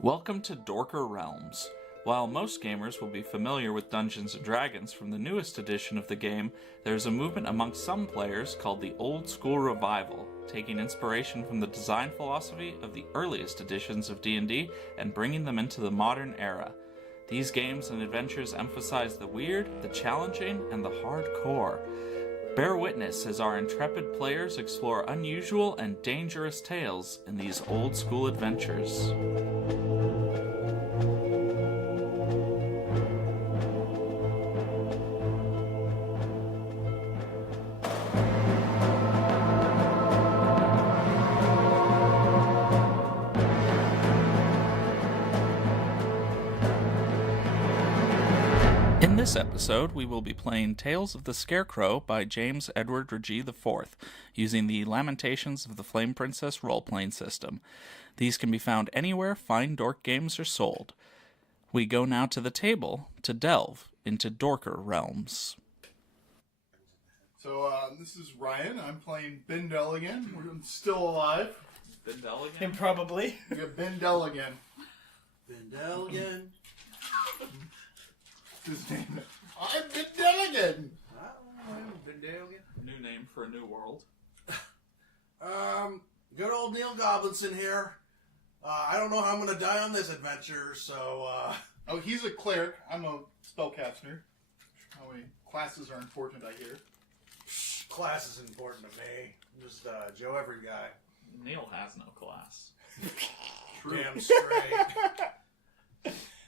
Welcome to Dorker Realms. While most gamers will be familiar with Dungeons & Dragons from the newest edition of the game, there is a movement amongst some players called the Old School Revival, taking inspiration from the design philosophy of the earliest editions of D&D and bringing them into the modern era. These games and adventures emphasize the weird, the challenging, and the hardcore. Bear witness as our intrepid players explore unusual and dangerous tales in these old school adventures. In this episode, we will be playing Tales of the Scarecrow by James Edward Raggi IV, using the Lamentations of the Flame Princess role-playing system. These can be found anywhere fine dork games are sold. We go now to the table to delve into Dorker Realms. So, this is Ryan. I'm playing Ben Delligan. We're still alive. Ben Delligan? And probably. We got Ben Delligan. Ben Delligan. His name. I'm Ben Delligan. Ben Delligan. New name for a new world. Good old Neil Goblinson here. I don't know how I'm going to die on this adventure, so, Oh, he's a cleric. I'm a spellcaster. Oh, wait. Classes are important, I hear. class is important to me. I'm just, Joe Every Guy. Neil has no class. True. Damn straight.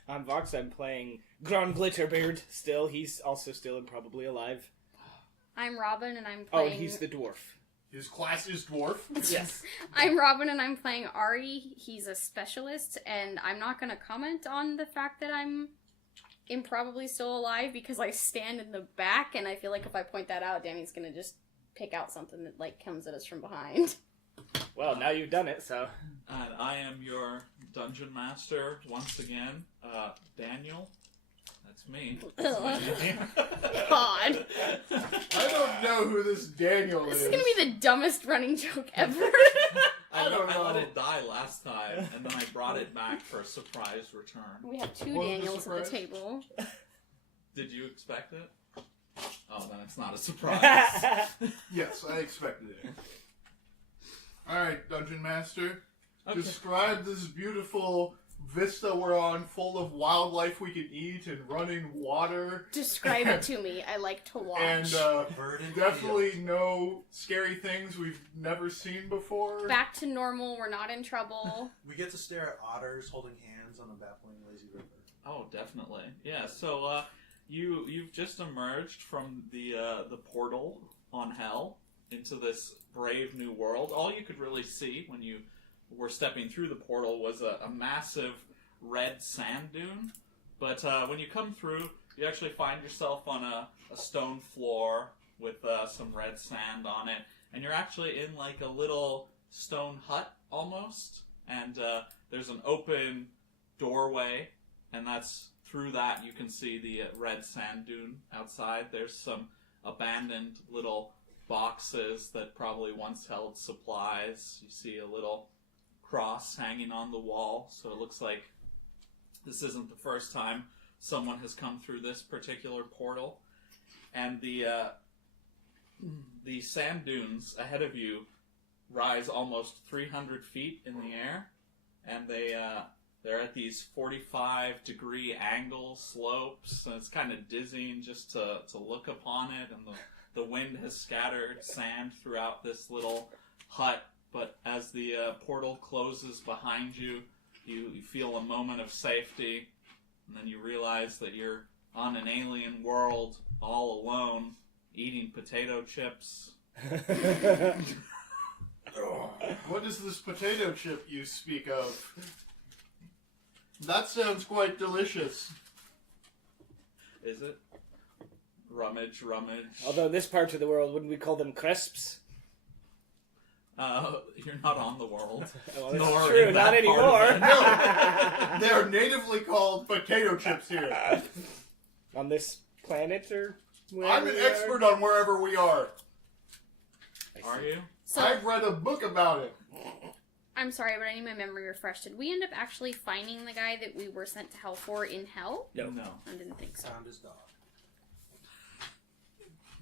On Vox, I'm playing Gron Glitterbeard still. He's also still and probably alive. I'm Robin, and I'm Oh, playing... and he's the dwarf. His class is dwarf. Yes. I'm Robin, and I'm playing Ari. He's a specialist, and I'm not going to comment on the fact that I'm improbably still alive, because I stand in the back, and I feel like if I point that out, Danny's going to just pick out something that, like, comes at us from behind. Well, now you've done it, so... And I am your dungeon master once again, Daniel. That's me. God. I don't know who this Daniel is. This is going to be the dumbest running joke ever. I don't know. I let it die last time, and then I brought it back for a surprise return. We have two What was the Daniels at the surprise? table. Did you expect it? Oh, then it's not a surprise. Yes, I expected it. Alright, Dungeon Master. Okay. Describe this beautiful vista we're on, full of wildlife we can eat and running water. Describe it to me. I like to watch. And Verdant definitely field. no scary things we've never seen before. Back to normal. We're not in trouble. We get to stare at otters holding hands on a baffling lazy river. Oh, definitely. Yeah. So, you've just emerged from the portal on Hell into this brave new world. All you could really see when you were stepping through the portal was a massive red sand dune. But when you come through, you actually find yourself on a stone floor with some red sand on it, and you're actually in like a little stone hut almost. And there's an open doorway, and that's through that you can see the red sand dune outside. There's some abandoned little boxes that probably once held supplies. You see a little cross hanging on the wall, so it looks like this isn't the first time someone has come through this particular portal. And the sand dunes ahead of you rise almost 300 feet in the air, and they're at these 45-degree angle slopes, and it's kind of dizzying just to look upon it, and the wind has scattered sand throughout this little hut, but as the portal closes behind you, you feel a moment of safety, and then you realize that you're on an alien world, all alone, eating potato chips. What is this potato chip you speak of? That sounds quite delicious. Is it? Rummage. Although in this part of the world, wouldn't we call them crisps? You're not on the world. Well, that's Nor true, in not that part of anymore. it. They are natively called potato chips here. On this planet, or wherever I'm an we are? expert on wherever we are. I see. Are you? So I've read a book about it. I'm sorry, but I need my memory refreshed. Did we end up actually finding the guy that we were sent to hell for in hell? No. I didn't think so. Found his dog.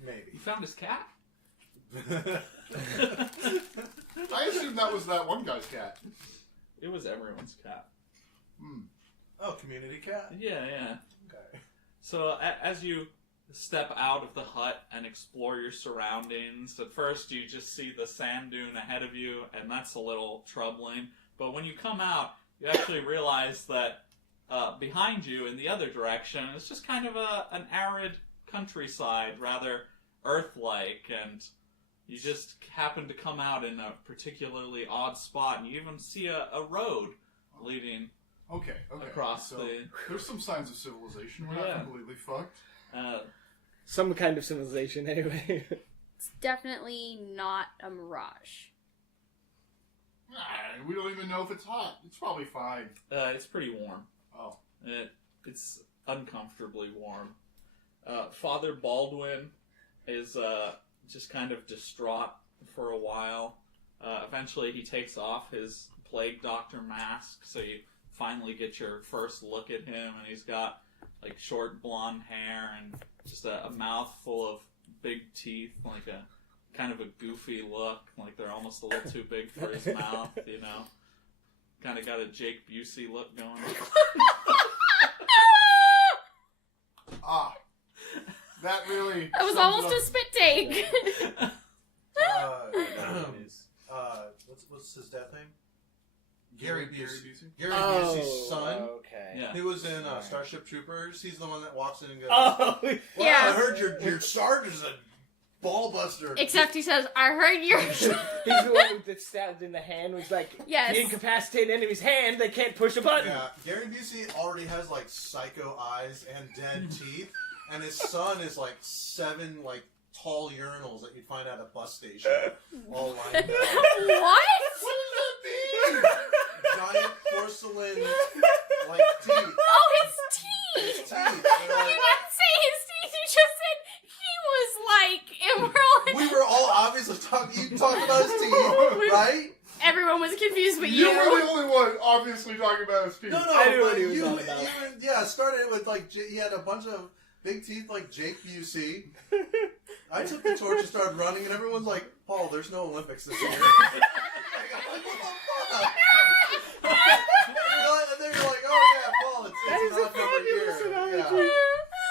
Maybe. You found his cat? I assume that was that one guy's cat. It was everyone's cat. Oh, community cat? Yeah. Okay. So as you step out of the hut and explore your surroundings, at first you just see the sand dune ahead of you, and that's a little troubling. But when you come out, you actually realize that behind you in the other direction, it's just kind of an arid countryside, rather Earth-like, and you just happen to come out in a particularly odd spot, and you even see a road leading Okay. across so there's some signs of civilization. We're Yeah. not completely fucked. Some kind of civilization, anyway. It's definitely not a mirage. We don't even know if it's hot. It's probably fine. It's pretty warm. Oh. It's uncomfortably warm. Father Baldwin is just kind of distraught for a while. Eventually he takes off his plague doctor mask, so you finally get your first look at him, and he's got like short blonde hair and just a mouth full of big teeth, like a kind of a goofy look, like they're almost a little too big for his mouth, you know. Kind of got a Jake Busey look going on. That really. That was sums almost it a spit take. What's his dad's name? Gary Gary Busey. Busey? Gary Busey's son. Okay. Yeah. He was in Right. Starship Troopers. He's the one that walks in and goes, Oh, wow, Yeah. I heard your sergeant is a ball buster. Except he says, I heard your... he's the one that's stabbed in the hand. Was like, Yes. you incapacitate an enemy's hand, they can't push a button. Yeah, Gary Busey already has like psycho eyes and dead teeth, and his son is like 7 like tall urinals that you'd find at a bus station, all lined up. What? What does that mean? Giant porcelain like teeth. Oh, his teeth! His teeth. You They're didn't like- say his teeth, you just said he was like... And we're all... we were all obviously talking. You talked about his teeth, right? Everyone was confused but You you. were the only one obviously talking about his teeth. No, I knew but what he was you, talking about. yeah, started with like he had a bunch of big teeth like Jake Busey. I took the torch and started running, and everyone's like, "Paul, there's no Olympics this year." I'm like, what the fuck? And they're like, "Oh yeah, Paul, it's That an is a odd number year." fabulous Yeah. analogy.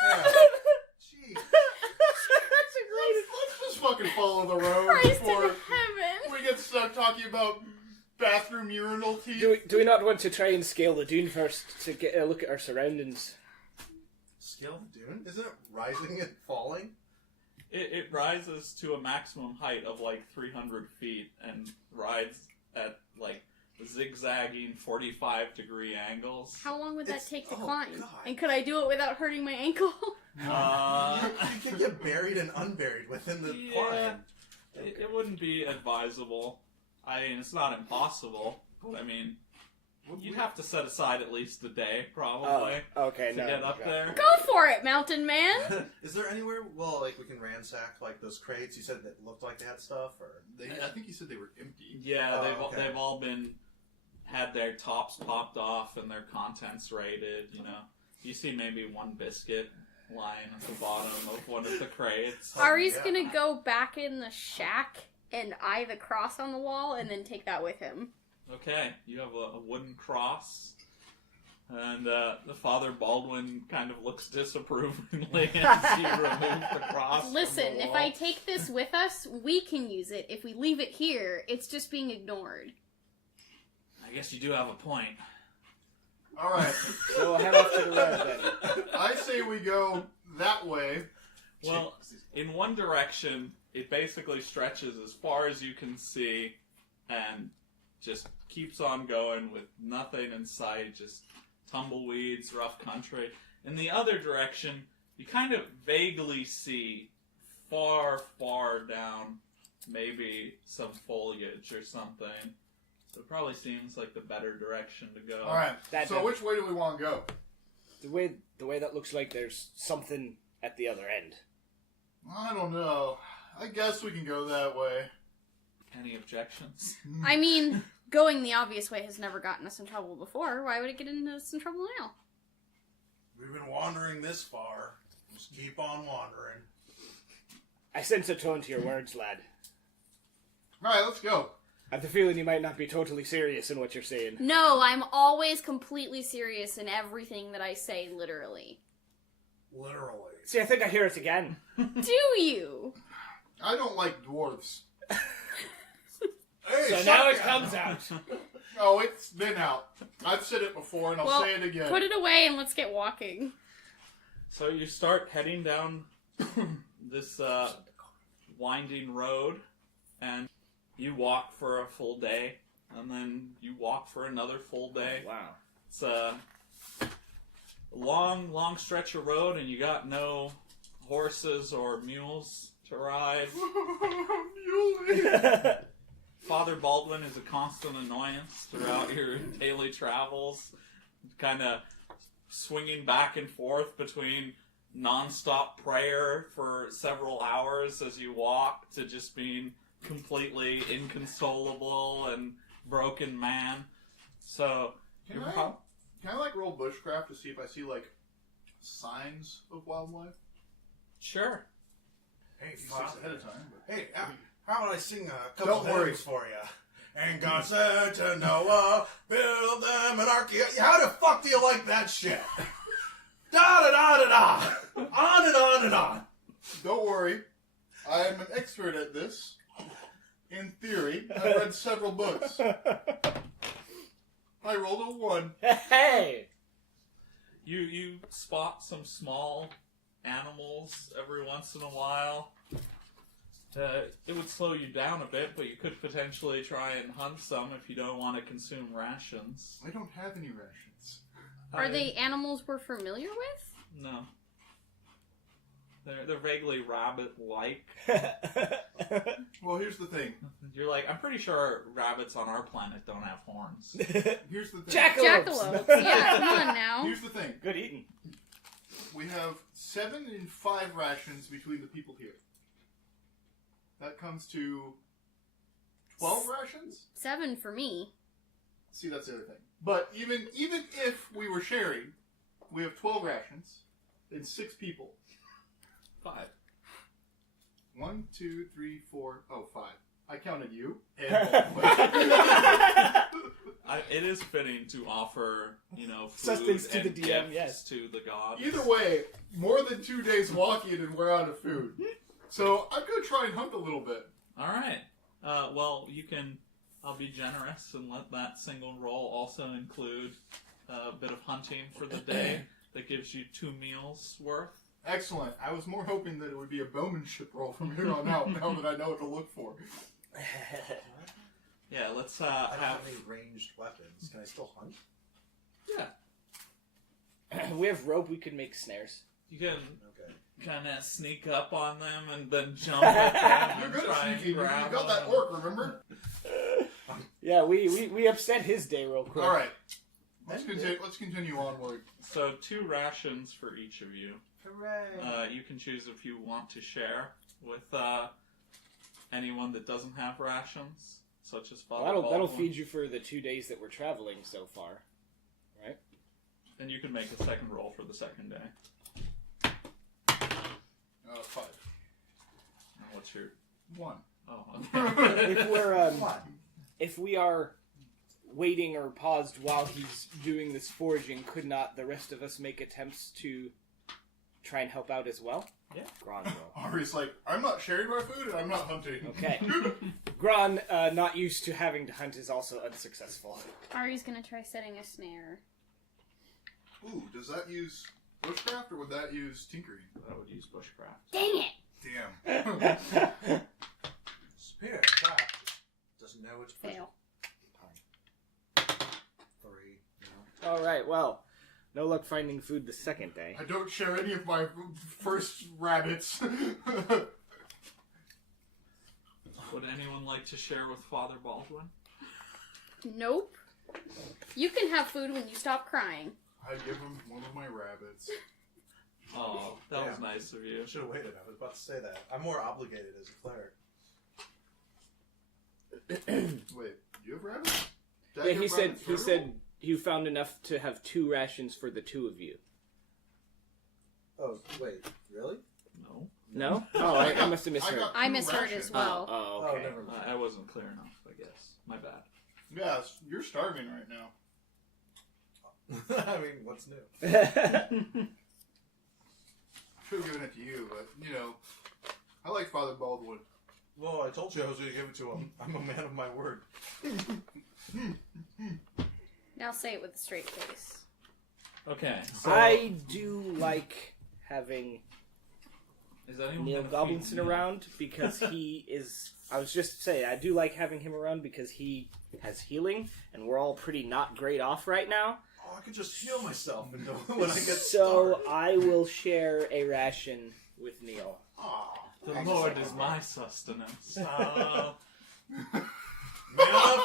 Yeah. Jeez. That's a great... Let's just fucking follow the road Christ before in heaven. we get stuck talking about bathroom urinal teeth. Do we not want to try and scale the dune first to get a look at our surroundings? Scale the dune? Isn't it rising and falling? It rises to a maximum height of like 300 feet and rides at like zigzagging 45-degree angles. How long would that It's- take to oh, climb? God. And could I do it without hurting my ankle? You can get buried and unburied within the Yeah. climb. It wouldn't be advisable. I mean, it's not impossible, but I mean, you'd have to set aside at least a day, probably, Okay, to no. get up there. Go for it, mountain man! Is there anywhere, well, like we can ransack like those crates you said that looked like they had stuff, or I think you said they were empty. Yeah, Oh, okay. they've all had their tops popped off and their contents raided, you know. You see maybe one biscuit lying at the bottom of one of the crates. Ari's yeah. gonna go back in the shack and eye the cross on the wall and then take that with him. Okay, you have a wooden cross, and the Father Baldwin kind of looks disapprovingly as you remove the cross. from Listen, the if wall. I take this with us, we can use it. If we leave it here, it's just being ignored. I guess you do have a point. All right. So we'll head off to the road then. I say we go that way. Well, in one direction, it basically stretches as far as you can see, and just keeps on going with nothing in sight, just tumbleweeds, rough country. In the other direction, you kind of vaguely see far, far down, maybe some foliage or something. So it probably seems like the better direction to go. All right. That So does- which way do we want to go? The way that looks like there's something at the other end. I don't know. I guess we can go that way. Any objections? I mean, going the obvious way has never gotten us in trouble before. Why would it get us in trouble now? We've been wandering this far. Just keep on wandering. I sense a tone to your words, lad. Alright, let's go. I have the feeling you might not be totally serious in what you're saying. No, I'm always completely serious in everything that I say, literally. Literally. See, I think I hear it again. Do you? I don't like dwarves. Hey, So now it comes out. Oh, it's been out. I've said it before, and I'll Well, say it again. put it away and let's get walking. So you start heading down this winding road, and you walk for a full day, and then you walk for another full day. Oh, wow. It's a long, long stretch of road, and you got no horses or mules to ride. Father Baldwin is a constant annoyance throughout your daily travels, kind of swinging back and forth between non-stop prayer for several hours as you walk to just being completely inconsolable and broken man. So, Can you're I like roll bushcraft to see if I see like signs of wildlife? sure. Hey, Six Father. ahead of time. But... Hey, how about I sing a couple Don't worry. hymns for you? And God said to Noah, build them an ark. How the fuck do you like that shit? Da-da-da-da-da. On and on and on. Don't worry, I am an expert at this. In theory, I've read several books. I rolled a 1. Hey! You spot some small animals every once in a while. It would slow you down a bit, but you could potentially try and hunt some if you don't want to consume rations. I don't have any rations. Are they animals we're familiar with? No. They're vaguely rabbit-like. Well, here's the thing. You're like, I'm pretty sure rabbits on our planet don't have horns. Here's the thing. Jackalopes! Jackalopes. Yeah, come on now. Here's the thing. Good eating. We have 7 and 5 rations between the people here. That comes to 12 rations? 7 for me. See, that's the other thing. But even if we were sharing, we have 12 rations and 6 people. 5. 1, 2, 3, 4. Oh, 5. I counted you. It is fitting to offer, food Sustenance to and the DM, gifts yes. to the gods. Either way, more than 2 days walking and we're out of food. So I'm going to try and hunt a little bit. All right. Well, I'll be generous and let that single roll also include a bit of hunting for the day. That gives you 2 meals worth. Excellent. I was more hoping that it would be a bowmanship roll from here on out, now that I know what to look for. Yeah, let's I don't have... have any ranged weapons. Can I still hunt? Yeah. We have rope, we can make snares. You can Okay. kind of sneak up on them and then jump at them You're and good try at and sneaking. You grab got that them. orc, remember? Yeah, we upset his day real quick. All right. Let's continue onward. So 2 rations for each of you. Hooray! You can choose if you want to share with anyone that doesn't have rations, such as Father Well, that'll Baldwin. feed you for the 2 days that we're traveling so far. Right? Then you can make a second roll for the second day. 5. And what's your... 1. Oh, okay. If we're Fun. if we are waiting or paused while he's doing this foraging, could not the rest of us make attempts to try and help out as well? Yeah. Gran will. Ari's like, I'm not sharing my food and I'm not hunting. Okay. Gran, not used to having to hunt, is also unsuccessful. Ari's gonna try setting a snare. Ooh, does that use bushcraft or would that use tinkering? I would use bushcraft. Dang it! Damn. Spirit craft doesn't know which Fail. 3. No. All right. Well, no luck finding food the second day. I don't share any of my first rabbits. Would anyone like to share with Father Baldwin? Nope. You can have food when you stop crying. I give him one of my rabbits. Oh, that was Yeah. nice of you. I should have waited. I was about to say that. I'm more obligated as a cleric. Wait, do you have rabbits? Yeah, he said you found enough to have 2 rations for the 2 of you. Oh, wait, really? No. No? Oh, I must have misheard. I misheard as well. Oh, Oh, okay. never mind. I wasn't clear enough, I guess. My bad. Yeah, you're starving right now. I mean, what's new? Should have given it to you, but, I like Father Baldwin. Well, I told you I was going to give it to him. I'm a man of my word. Now say it with a straight face. Okay. So I do like having is anyone Neil gonna feed Goblinson me? around because he is... I was just saying, I do like having him around because he has healing, and we're all pretty not great off right now. Oh, I could just heal myself when I get So starved. I will share a ration with Neil. Aw. The Lord is my sustenance. Manna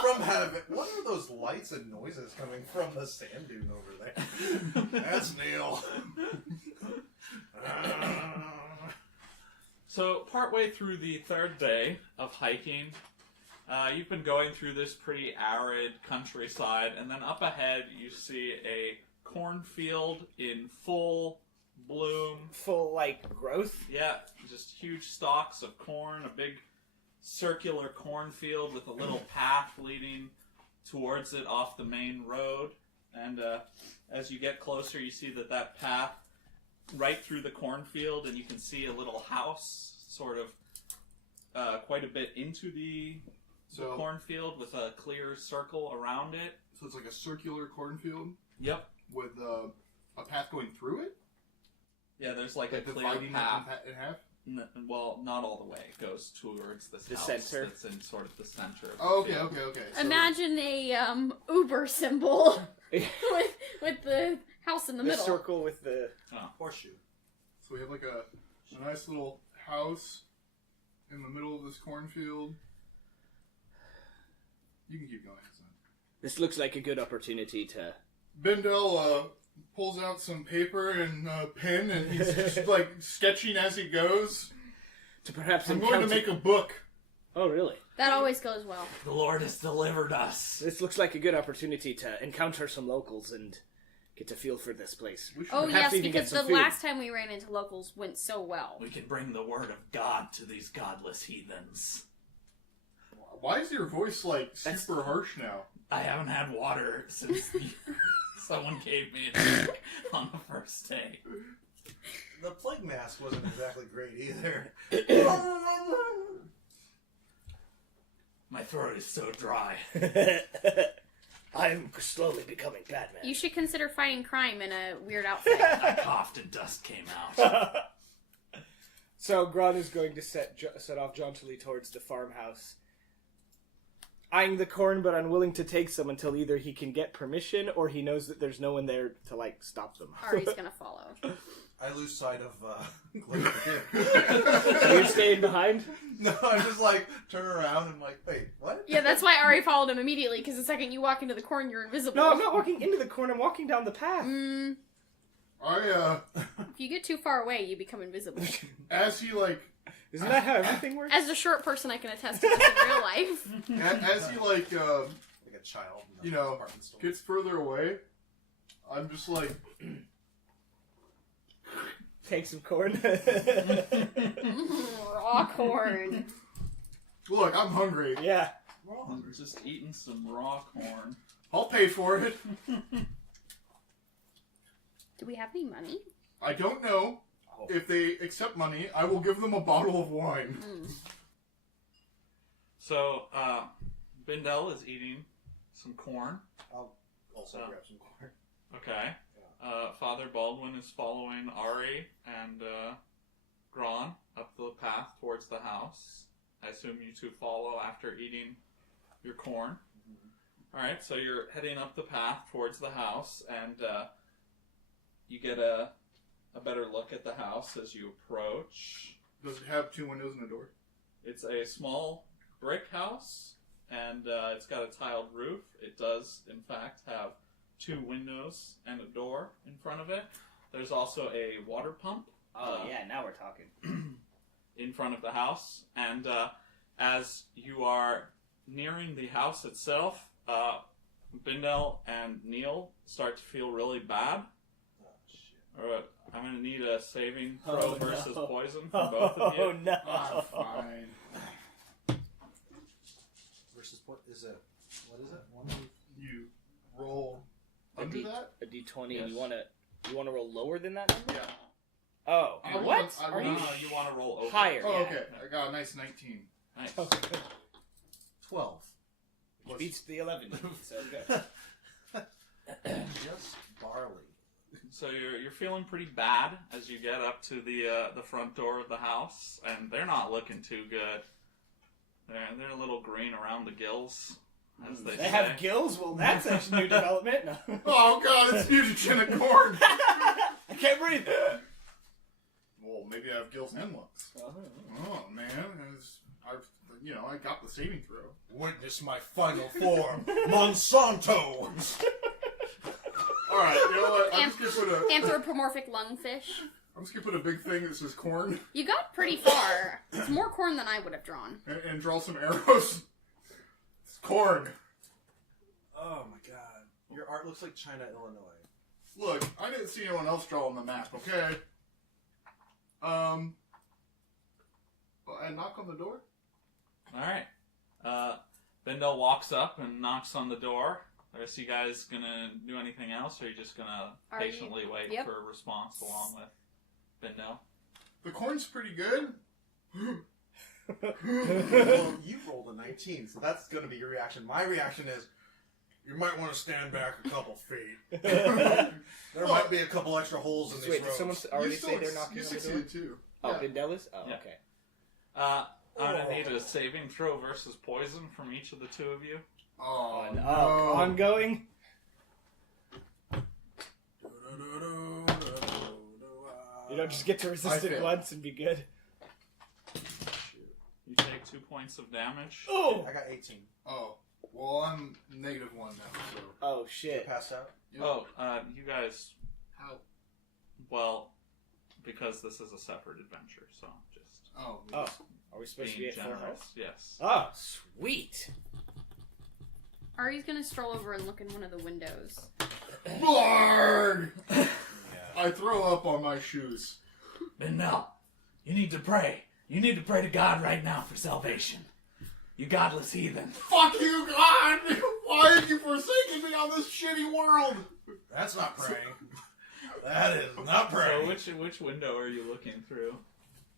from heaven. What are those lights and noises coming from the sand dune over there? That's Neil. So, partway through the 3rd day of hiking, you've been going through this pretty arid countryside, and then up ahead you see a cornfield in full bloom. Full, growth. Yeah, just huge stalks of corn, a big circular cornfield with a little path leading towards it off the main road. And as you get closer, you see that path right through the cornfield, and you can see a little house sort of quite a bit into the cornfield with a clear circle around it. So it's like a circular cornfield Yep. with a path going through it? Yeah, there's like a clear dividing it path. in half? Well, not all the way. It goes towards this The house center? that's in sort of the center. Of the Oh, okay, field. okay. So Imagine a Uber symbol with the house in the The middle. circle with the... Horseshoe. So we have like a nice little house in the middle of this cornfield. You can keep going. Son. This looks like a good opportunity to... Bendel pulls out some paper and a pen, and he's just sketching as he goes. To perhaps I'm going to make a book. Oh, really? That always goes well. The Lord has delivered us. This looks like a good opportunity to encounter some locals and get a feel for this place. We should Oh Perhaps yes, even get because some the food. last time we ran into locals went so well. We can bring the word of God to these godless heathens. Why is your voice super harsh now? I haven't had water since someone gave me a drink on the first day. The plague mask wasn't exactly great either. My throat is so dry. I'm slowly becoming Batman. You should consider fighting crime in a weird outfit. I coughed and dust came out. So Gron is going to set off jauntily towards the farmhouse, eyeing the corn but unwilling to take some until either he can get permission or he knows that there's no one there to stop them. Ari's gonna follow. I lose sight of Glitter. Are you staying behind? No, I just turn around and wait, what? Yeah, that's why Ari followed him immediately, because the second you walk into the corn, you're invisible. No, I'm not walking into the corn, I'm walking down the path. If you get too far away, you become invisible. As he Isn't that how everything works? As a short person, I can attest to this in real life. as he Like a child. In the department store. gets further away, I'm just Take some corn. Raw corn. look, I'm hungry. Yeah. I'm just eating some raw corn. I'll pay for it. Do we have any money? I don't know if they accept money. I will give them a bottle of wine. So, Bindel is eating some corn. I'll also grab some corn. Okay. Father Baldwin is following Ari and Gron up the path towards the house. I assume you two follow after eating your corn. Alright, so you're heading up the path towards the house, and you get a better look at the house as you approach. Does it have 2 windows and a door? It's a small brick house, and it's got a tiled roof. It does, in fact, have 2 windows and a door in front of it. There's also a water pump. Oh, yeah, now we're talking. In front of the house, and as you are nearing the house itself, Bindel and Neil start to feel really bad. Oh, shit. I'm going to need a saving throw Oh, versus no. poison from both of you. Oh no! Ah, fine. Versus what is it? What is it? One. You roll A under D- that? A D20, Yes. and you wanna roll lower than that number? Yeah. Oh, I what? want- I Are want- you No, you want to roll over. higher? Oh, Yeah. okay. I got a nice 19. Nice. Oh, good. 12. Which beats the 11. So good. Just barley. So you're feeling pretty bad as you get up to the front door of the house, and they're not looking too good. They're a little green around the gills, as they They say. have gills? Well, that's a new development. No. Oh god, it's mutagenic corn! I can't breathe. Well, maybe I have gills and lungs. Oh man, I got the saving throw. Witness my final form, Monsanto. Alright, you know what? I'm just gonna put Anthropomorphic lungfish. a big thing that says corn You got pretty far. It's more corn than I would have drawn. and draw some arrows. It's corn. Oh my god. Your art looks like China, Illinois. Look, I didn't see anyone else draw on the map, okay? And knock on the door? Alright. Bindel walks up and knocks on the door. The rest of you guys gonna do anything else, or are you just gonna Are you- patiently wait Yep. for a response along with Bindel? The corn's pretty good. Well, you rolled a 19, so that's going to be your reaction. My reaction is, you might want to stand back a couple feet. There might be a couple extra holes in these Wait, did roads. someone already say they're knocking You on the door? succeeded too. Oh, Yeah. Bindel is? Oh, Yeah. okay. I'm gonna need a saving throw versus poison from each of the two of you. Oh, no. Ongoing? You don't just get to resist I it failed. once and be good. You take 2 points of damage. Oh! I got 18. Oh. Well, I'm -1 now, so. Oh, Did shit. I pass out? Yep. Oh, you guys, How? well, because this is a separate adventure, so just Oh. Oh, are we supposed to be being at full generous. health? Yes. Oh, sweet. Ari's gonna stroll over and look in one of the windows. Blarg! Yeah. I throw up on my shoes. Bindel, you need to pray. You need to pray to God right now for salvation. You godless heathen. Fuck you, God! Why have you forsaken me on this shitty world? That's not praying. That is not So praying. which window are you looking through?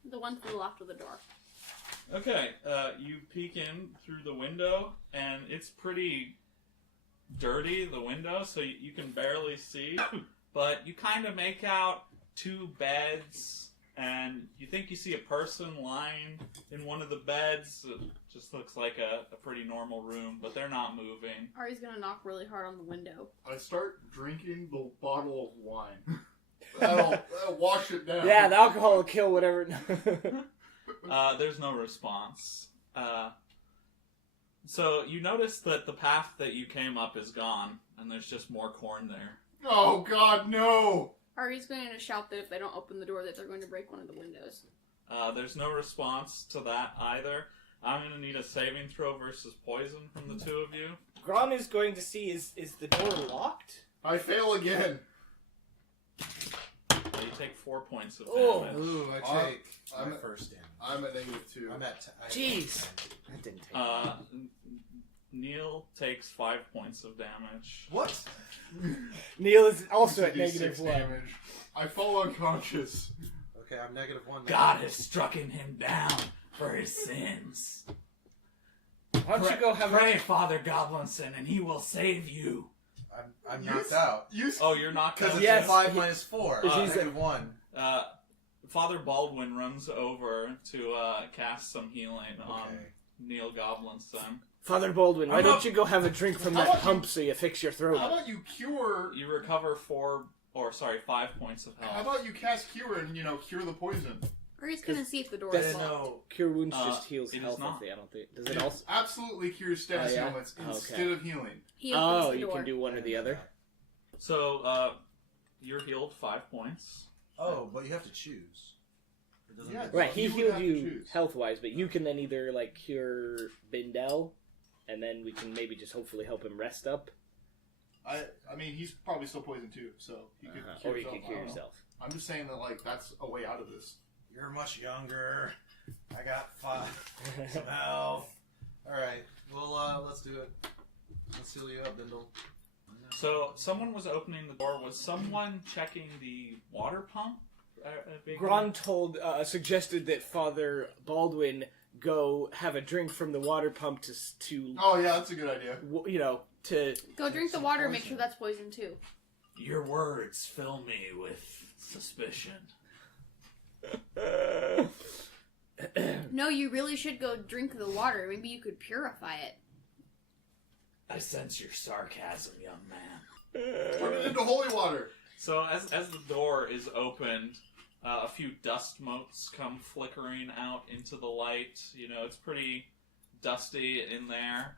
The one to the left of the door. Okay, you peek in through the window, and it's pretty dirty, the window, so you can barely see, but you kind of make out 2 beds, and you think you see a person lying in one of the beds. It just looks like a pretty normal room, but they're not moving. Ari's gonna knock really hard on the window. I start drinking the bottle of wine. That'll wash it down. Yeah, the alcohol will kill whatever. There's no response. So you notice that the path that you came up is gone, and there's just more corn there. Oh, God, no! Ari's going to shout that if they don't open the door that they're going to break one of the windows. There's no response to that either. I'm going to need a saving throw versus poison from the two of you. Gron is going to see, is the door locked? I fail again. You take 4 points of Oh. damage. Ooh, I take I'm my at- first damage. I'm at -2. I'm at... Jeez. That didn't take Neil takes 5 points of damage. What? Neil is also at D6 -1. damage. I fall unconscious. Okay, I'm -1 now. God has strucken him down for his sins. Why don't you go have Pray, Father Goblinson, and he will save you. I'm You knocked s- out. Oh, you're not Because going it's Yes, 5 he- minus 4. he's a- -1. Father Baldwin runs over to cast some healing on Okay. Neil Goblinson. Father Baldwin, why How don't about- you go have a drink from How that about pump so you fix your throat? How about you cure... You recover 5 points of How health. about you cast cure and, cure the poison? Ari's going to see if the door I is didn't locked. know. Cure wounds Uh, just heals it is health. not. I don't think. Does it also? Absolutely cures status Oh, yeah? ailments Okay. instead of healing. He opens Oh, the you door. can do one or the other. So, you're healed 5 points. Oh, but you have to choose. It doesn't Yeah, make Right, sense. he You would healed have to you choose. health wise, but you can then either cure Bindel, and then we can maybe just hopefully help him rest up, I mean, he's probably still poisoned too, so he could cure or you himself. could cure I don't know. yourself. I'm just saying that, like, that's a way out of this. You're much younger. I got 5. Some health. Alright. Well, let's do it. Let's seal you up, Bindle. So someone was opening the door. Was someone checking the water pump? Gron suggested that Father Baldwin go have a drink from the water pump to Oh, yeah, that's a good idea. to Go drink the water and make sure that's poison too. Your words fill me with suspicion. No, you really should go drink the water. Maybe you could purify it. I sense your sarcasm, young man. Turn it into holy water. So as the door is opened, a few dust motes come flickering out into the light. It's pretty dusty in there.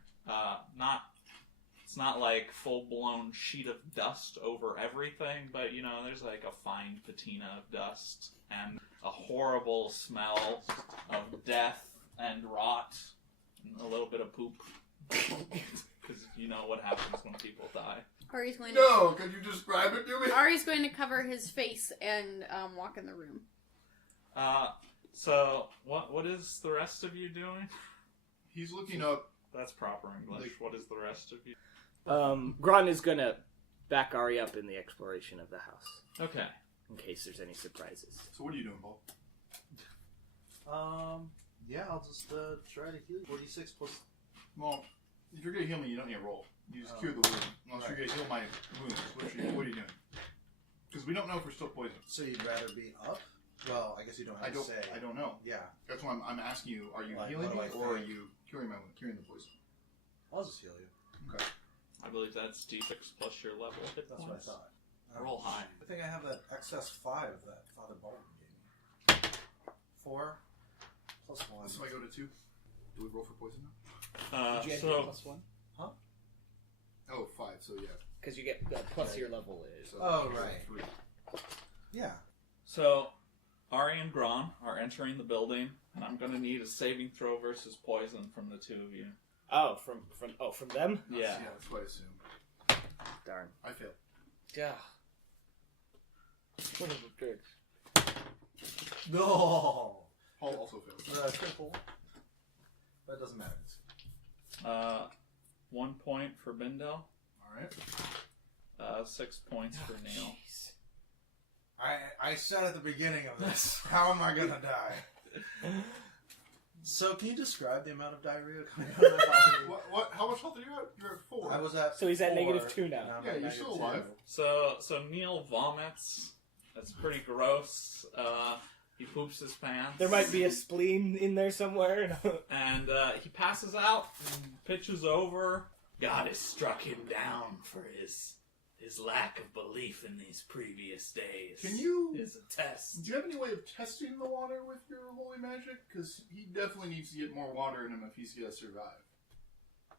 It's not like full-blown sheet of dust over everything, but, there's like a fine patina of dust and a horrible smell of death and rot and a little bit of poop. Because you know what happens when people die. Ari's going No, can you describe it to me? Ari's going to cover his face and walk in the room. So, what is the rest of you doing? He's looking up. That's proper English. What is the rest of you? Gron is gonna back Ari up in the exploration of the house Okay. in case there's any surprises. So what are you doing, Paul? Yeah, I'll just try to heal you. 46 plus... Well, if you're gonna heal me, you don't need a roll. You just cure the wound. Unless you're gonna heal my wounds. What are you doing? Because we don't know if we're still poisoned. So you'd rather be up? Well, I guess you don't have to say. I don't know. Yeah. That's why I'm asking you, are you Like, healing me what do I or are think? you curing my wound, curing the poison? I'll just heal you. Okay. I believe that's D6 plus your level hit That's points. what I thought. Roll high. I think I have that excess 5 that Father Baldwin gave me. 4 plus 1. So I go to 2. Do we roll for poison now? Did you add So your +1? Oh, 5, so yeah. Because you get plus your level is. So Oh, I roll right. 3. Yeah. So, Ari and Gron are entering the building, and I'm going to need a saving throw versus poison from the two of you. Oh, from them? Yeah. That's what I assume. Darn. I failed. Yeah. What is it good? No! Paul also failed. Triple. But it doesn't matter. 1 point for Bindel, Alright. 6 points for Neil. Jeez. I said at the beginning of this, how am I gonna die? So, can you describe the amount of diarrhea coming out of my body? What? How much health are you at? You're at 4. I was at So he's at 4, -2 now. I'm Yeah, at you're still -2. alive. So Neil vomits. That's pretty gross. He poops his pants. There might be a spleen in there somewhere. And he passes out and pitches over. God has struck him down for his lack of belief in these previous days. Can you... Is a test. Do you have any way of testing the water with your holy magic? Because he definitely needs to get more water in him if he's going to survive.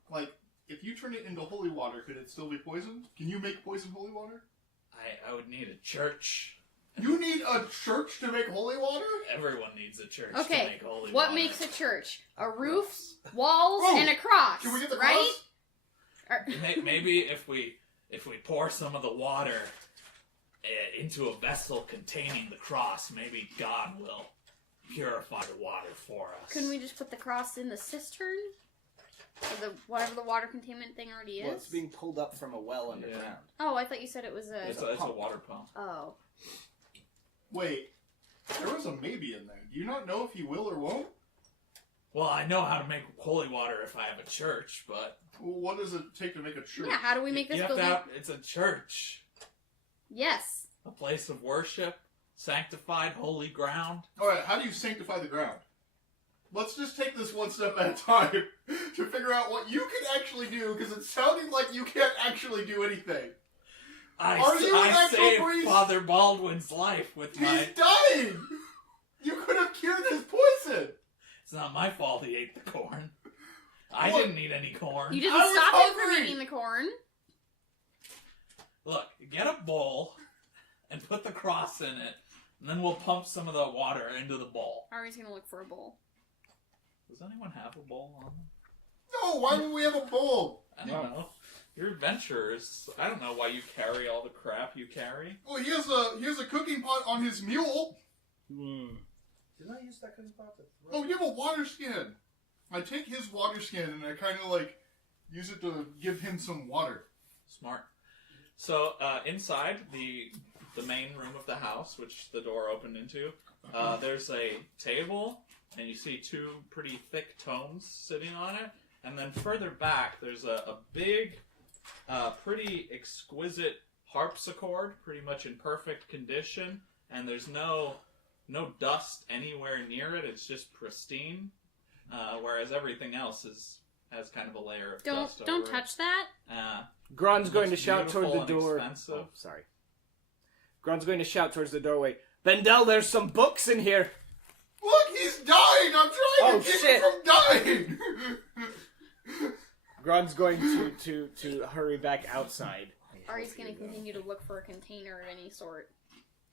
Like, if you turn it into holy water, could it still be poisoned? Can you make poison holy water? I would need a church. You need a church to make holy water? Everyone needs a church Okay, to make holy what water. makes a church? A roof, walls, Oh, and a cross. Can we get the right? cross? Maybe if we pour some of the water into a vessel containing the cross, maybe God will purify the water for us. Couldn't we just put the cross in the cistern? Or whatever the water containment thing already is? Well, it's being pulled up from a well underground. Oh, I thought you said it was a... It's a water pump. Oh. Wait, there was a maybe in there. Do you not know if he will or won't? Well, I know how to make holy water if I have a church, but Well, what does it take to make a church? Yeah, how do we make this you have to building... have, it's a church, Yes. a place of worship, sanctified, holy ground. Alright, how do you sanctify the ground? Let's just take this one step at a time to figure out what you can actually do, because it's sounding like you can't actually do anything. Are you an I actual saved priest? Father Baldwin's life with my... He's dying! You could have cured his poison! It's not my fault he ate the corn. I What? didn't eat any corn. You didn't I was stop him from hungry! eating the corn. Look, get a bowl and put the cross in it, and then we'll pump some of the water into the bowl. Ari's gonna look for a bowl. Does anyone have a bowl on them? No, why would we have a bowl? I don't know. You're adventurers. I don't know why you carry all the crap you carry. Well, he has a cooking pot on his mule. Hmm. Didn't I use that cooking pot to Oh, you have a water skin. I take his water skin and I kind of like use it to give him some water. Smart. So, inside the main room of the house, which the door opened into, there's a table, and you see two pretty thick tomes sitting on it. And then further back, there's a big, pretty exquisite harpsichord, pretty much in perfect condition. And there's no dust anywhere near it. It's just pristine. Whereas everything else has kind of a layer of dust over Don't it. touch that. Gron's going to Looks shout toward the beautiful and door. expensive. Oh, sorry. Gron's going to shout towards the doorway. Bendel, there's some books in here. Look, he's dying! I'm trying to keep shit. him from dying! Gron's going to hurry back outside. Ari's gonna continue to look for a container of any sort.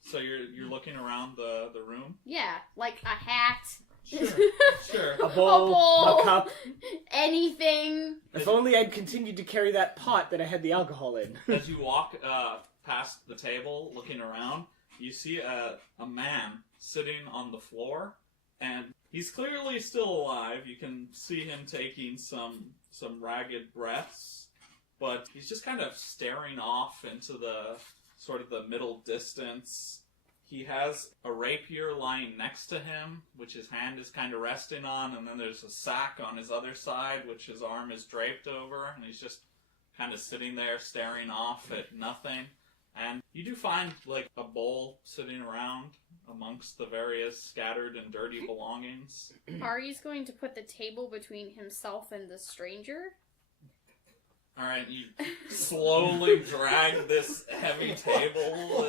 So you're looking around the room? Yeah, like a hat. Sure. A bowl, a cup. Anything. If only I'd continued to carry that pot that I had the alcohol in. As you walk past the table, looking around, you see a man sitting on the floor, and he's clearly still alive. You can see him taking some ragged breaths, but he's just kind of staring off into the sort of the middle distance. He has a rapier lying next to him, which his hand is kind of resting on, and then there's a sack on his other side, which his arm is draped over, and he's just kind of sitting there staring off at nothing. And you do find, like, a bowl sitting around amongst the various scattered and dirty belongings. Ari's going to put the table between himself and the stranger. Alright, you slowly drag this heavy table.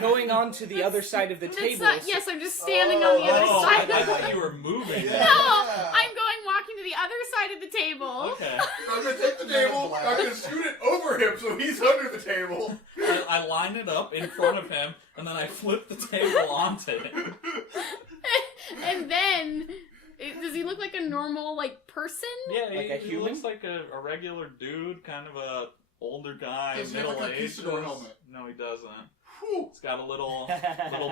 Going on to the other side of the table. Yes, I'm just standing on the other side. I thought you were moving. No, I'm walking to the other side of the table. Okay. I'm gonna take the table, I'm gonna scoot it over him so he's under the table. I line it up in front of him, and then I flip the table onto him. And then, does he look like a normal, person? Yeah, Like a he human? looks like a regular dude, kind of a older guy, Does he have, like, a middle-aged. Conquistador helmet? No, he doesn't. Whew. He's got a little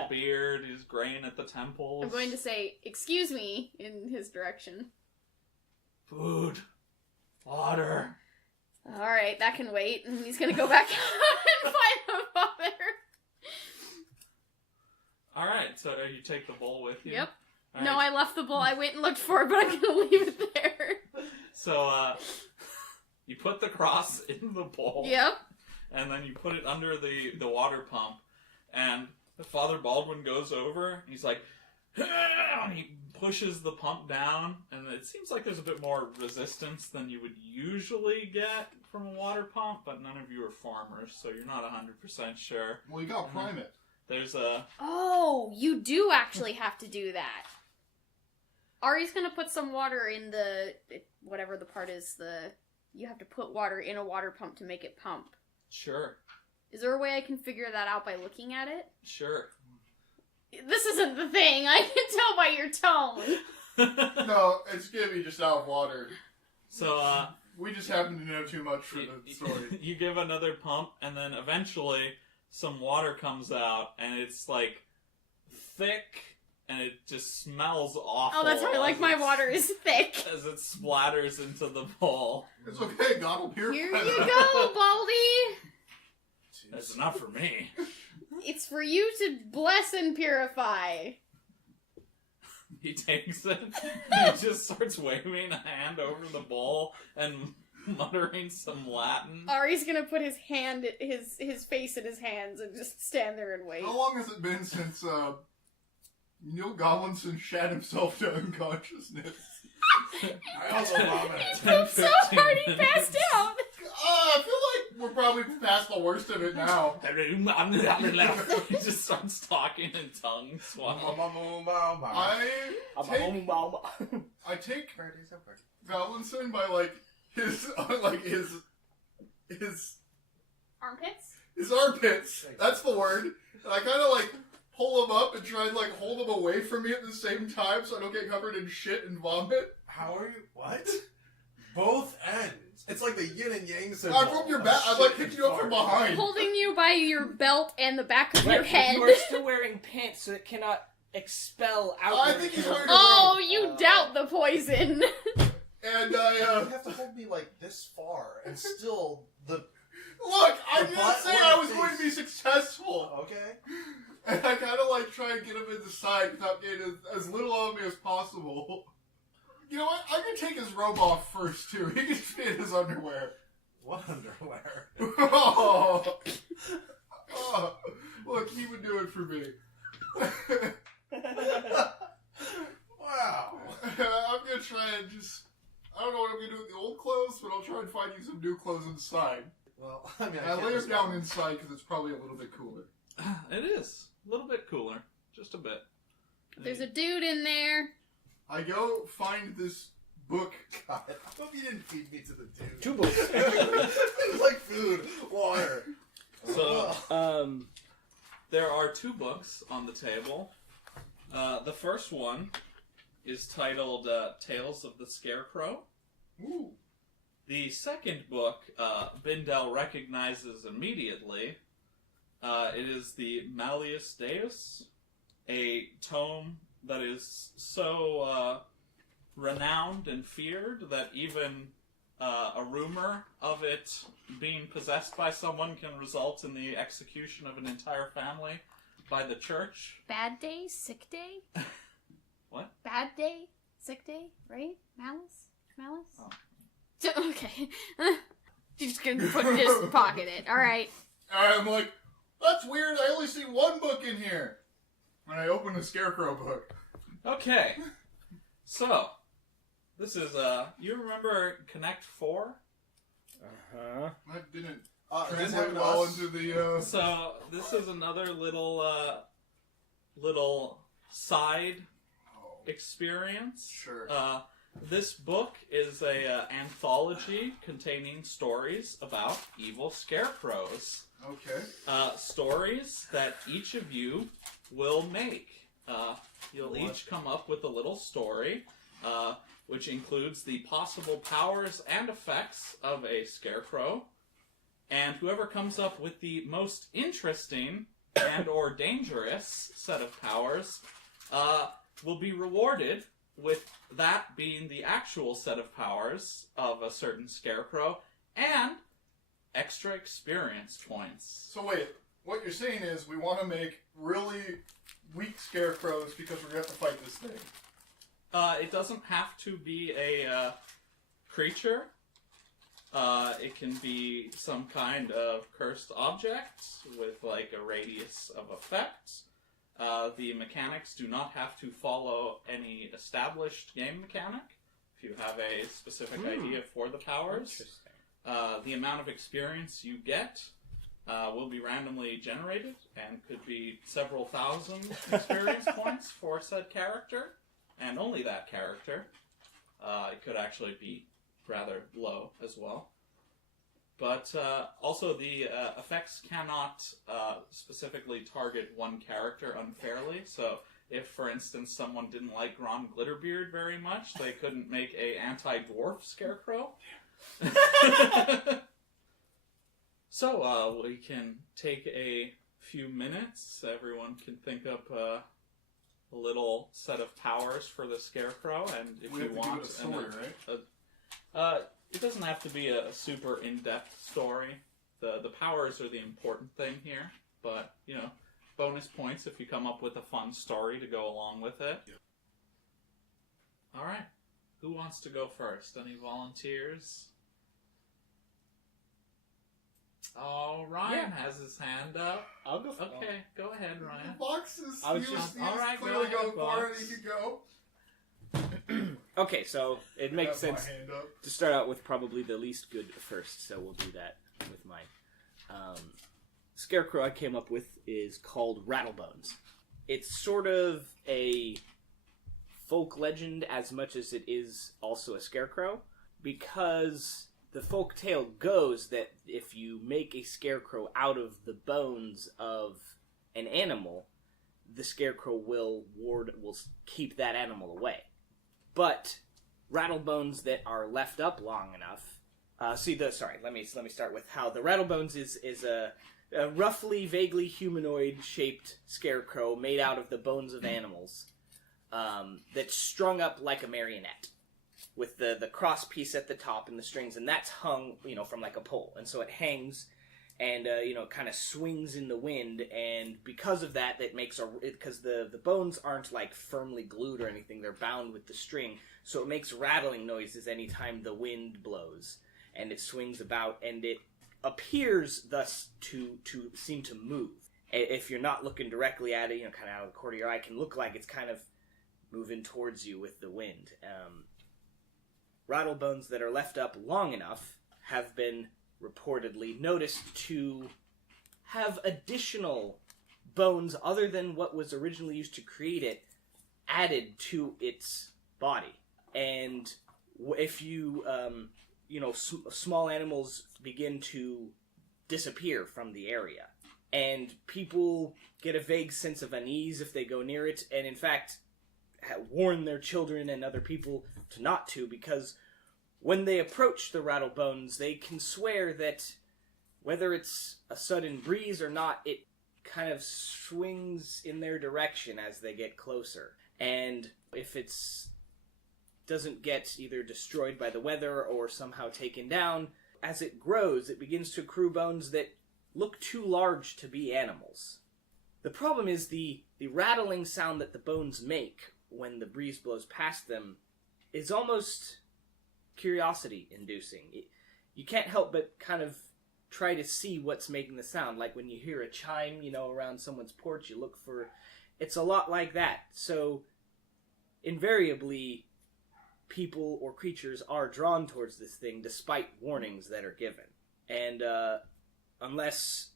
beard. He's graying at the temples. I'm going to say, excuse me, in his direction. Food, water. Alright, that can wait. And he's gonna go back out and find the father. Alright, so you take the bowl with you? Yep. All No, right. I left the bowl. I went and looked for it, but I'm gonna leave it there. So, you put the cross in the bowl. Yep. And then you put it under the water pump. And Father Baldwin goes over, and he's like, and he pushes the pump down, and it seems like there's a bit more resistance than you would usually get from a water pump, but none of you are farmers, so you're not 100% sure. Well, you gotta prime it. There's a... Oh, you do actually have to do that. Ari's gonna put some water in whatever the part is, you have to put water in a water pump to make it pump. Sure. Is there a way I can figure that out by looking at it? Sure. This isn't the thing. I can tell by your tone. No, it's gonna be just out of water. So, We just happen to know too much for the story. you give another pump, and then eventually some water comes out, and it's, like, thick, and it just smells awful. Oh, that's how I like my water is thick. As it splatters into the bowl. It's okay, God will purify Here that. you go, Baldy. That's enough for me. It's for you to bless and purify. He takes it, and he just starts waving a hand over the bowl and muttering some Latin. Ari's gonna put his face in his hands and just stand there and wait. How long has it been since Neil Goblinson shat himself to unconsciousness? I also vomited. I'm so hard he passed out. I feel like we're probably past the worst of it now. He just starts talking in tongues. I take Goblinson by his Armpits? his armpits. That's the word. And I kind of pull him up and try and hold him away from me at the same time so I don't get covered in shit and vomit. How are you? What? Both ends. It's like the yin and yang symbol. I'm from your back. I'm like picking you up from behind. Holding you by your belt and the back of your Right, head. You are still wearing pants, so it cannot expel out. I think he's wearing a Oh, you doubt the poison. And You have to hold me like this far, and still the. Look, I The didn't butt say or I the was going to be face? successful. Okay. And I kind of like try and get him in the side without getting as little of me as possible. You know what? I can take his robe off first, too. He can fit in his underwear. What underwear? Oh. Oh. Look, he would do it for me. Wow. I'm going to try and just... I don't know what I'm going to do with the old clothes, but I'll try and find you some new clothes inside. Well, I mean, I can't lay just them down go- inside because it's probably a little bit cooler. It is a little bit cooler, just a bit. There's a dude in there. I go find this book. God, I hope you didn't feed me to the dude. 2 books. It's like food, water. So there are 2 books on the table. The first one is titled Tales of the Scarecrow. Ooh. The second book, Bindel recognizes immediately. It is the Malleus Deus, a tome that is so renowned and feared that even a rumor of it being possessed by someone can result in the execution of an entire family by the church. Bad day, sick day? What? Bad day, sick day, right? Malice? Malice? Oh. Okay. You're just gonna put just pocket it. Alright. I'm like, that's weird. I only see one book in here. And I open the Scarecrow book. Okay. So, this is, you remember Connect 4? Uh-huh. That didn't This translate happened to well us. into the, So, this is another little side experience. Sure. This book is a anthology containing stories about evil scarecrows. Okay. Stories that each of you will make. You'll What? each come up with a little story, which includes the possible powers and effects of a scarecrow. And whoever comes up with the most interesting and or dangerous set of powers will be rewarded with that being the actual set of powers of a certain scarecrow and extra experience points. So wait, what you're saying is we want to make really weak scarecrows because we're going to have to fight this thing. It doesn't have to be a creature. It can be some kind of cursed object with like a radius of effect. The mechanics do not have to follow any established game mechanic. If you have a specific idea for the powers, the amount of experience you get will be randomly generated and could be several thousand experience points for said character, and only that character. It could actually be rather low as well. But also the effects cannot specifically target one character unfairly. So if, for instance, someone didn't like Ron Glitterbeard very much, they couldn't make a anti-dwarf scarecrow. So we can take a few minutes. Everyone can think up a little set of powers for the scarecrow, and if We you have to want, give it a story, right? it doesn't have to be a super in-depth story. The powers are the important thing here, but you know, bonus points if you come up with a fun story to go along with it. Yep. All right, who wants to go first? Any volunteers? Oh, Ryan has his hand up. I'll go. Okay, go ahead, Ryan. Boxes. I was he just- he all right, clearly go ahead, going for it. Box. He could go. Okay, so it makes Have my sense hand up. to start out with probably the least good first, so we'll do that with mine. Scarecrow I came up with is called Rattlebones. It's sort of a folk legend as much as it is also a scarecrow, because the folk tale goes that if you make a scarecrow out of the bones of an animal, the scarecrow will keep that animal away. But rattlebones that are left up long enough Let me start with how the Rattlebones is a roughly, vaguely humanoid-shaped scarecrow made out of the bones of animals that's strung up like a marionette, with the cross piece at the top and the strings, and that's hung, from like a pole, and so it hangs and kind of swings in the wind, and because of that, because the bones aren't like firmly glued or anything, they're bound with the string, so it makes rattling noises anytime the wind blows, and it swings about, and it appears thus to seem to move. If you're not looking directly at it, kind of out of the corner of your eye, it can look like it's kind of moving towards you with the wind. Rattlebones that are left up long enough have been reportedly noticed to have additional bones other than what was originally used to create it added to its body. And if you, small animals begin to disappear from the area. And people get a vague sense of unease if they go near it, and in fact warn their children and other people to not to, because when they approach the Rattlebones, they can swear that whether it's a sudden breeze or not, it kind of swings in their direction as they get closer. And if it's doesn't get either destroyed by the weather or somehow taken down, as it grows, it begins to accrue bones that look too large to be animals. The problem is the rattling sound that the bones make when the breeze blows past them is almost curiosity-inducing. You can't help but kind of try to see what's making the sound. Like when you hear a chime, around someone's porch, you look for... It's a lot like that. So, invariably, people or creatures are drawn towards this thing despite warnings that are given. And unless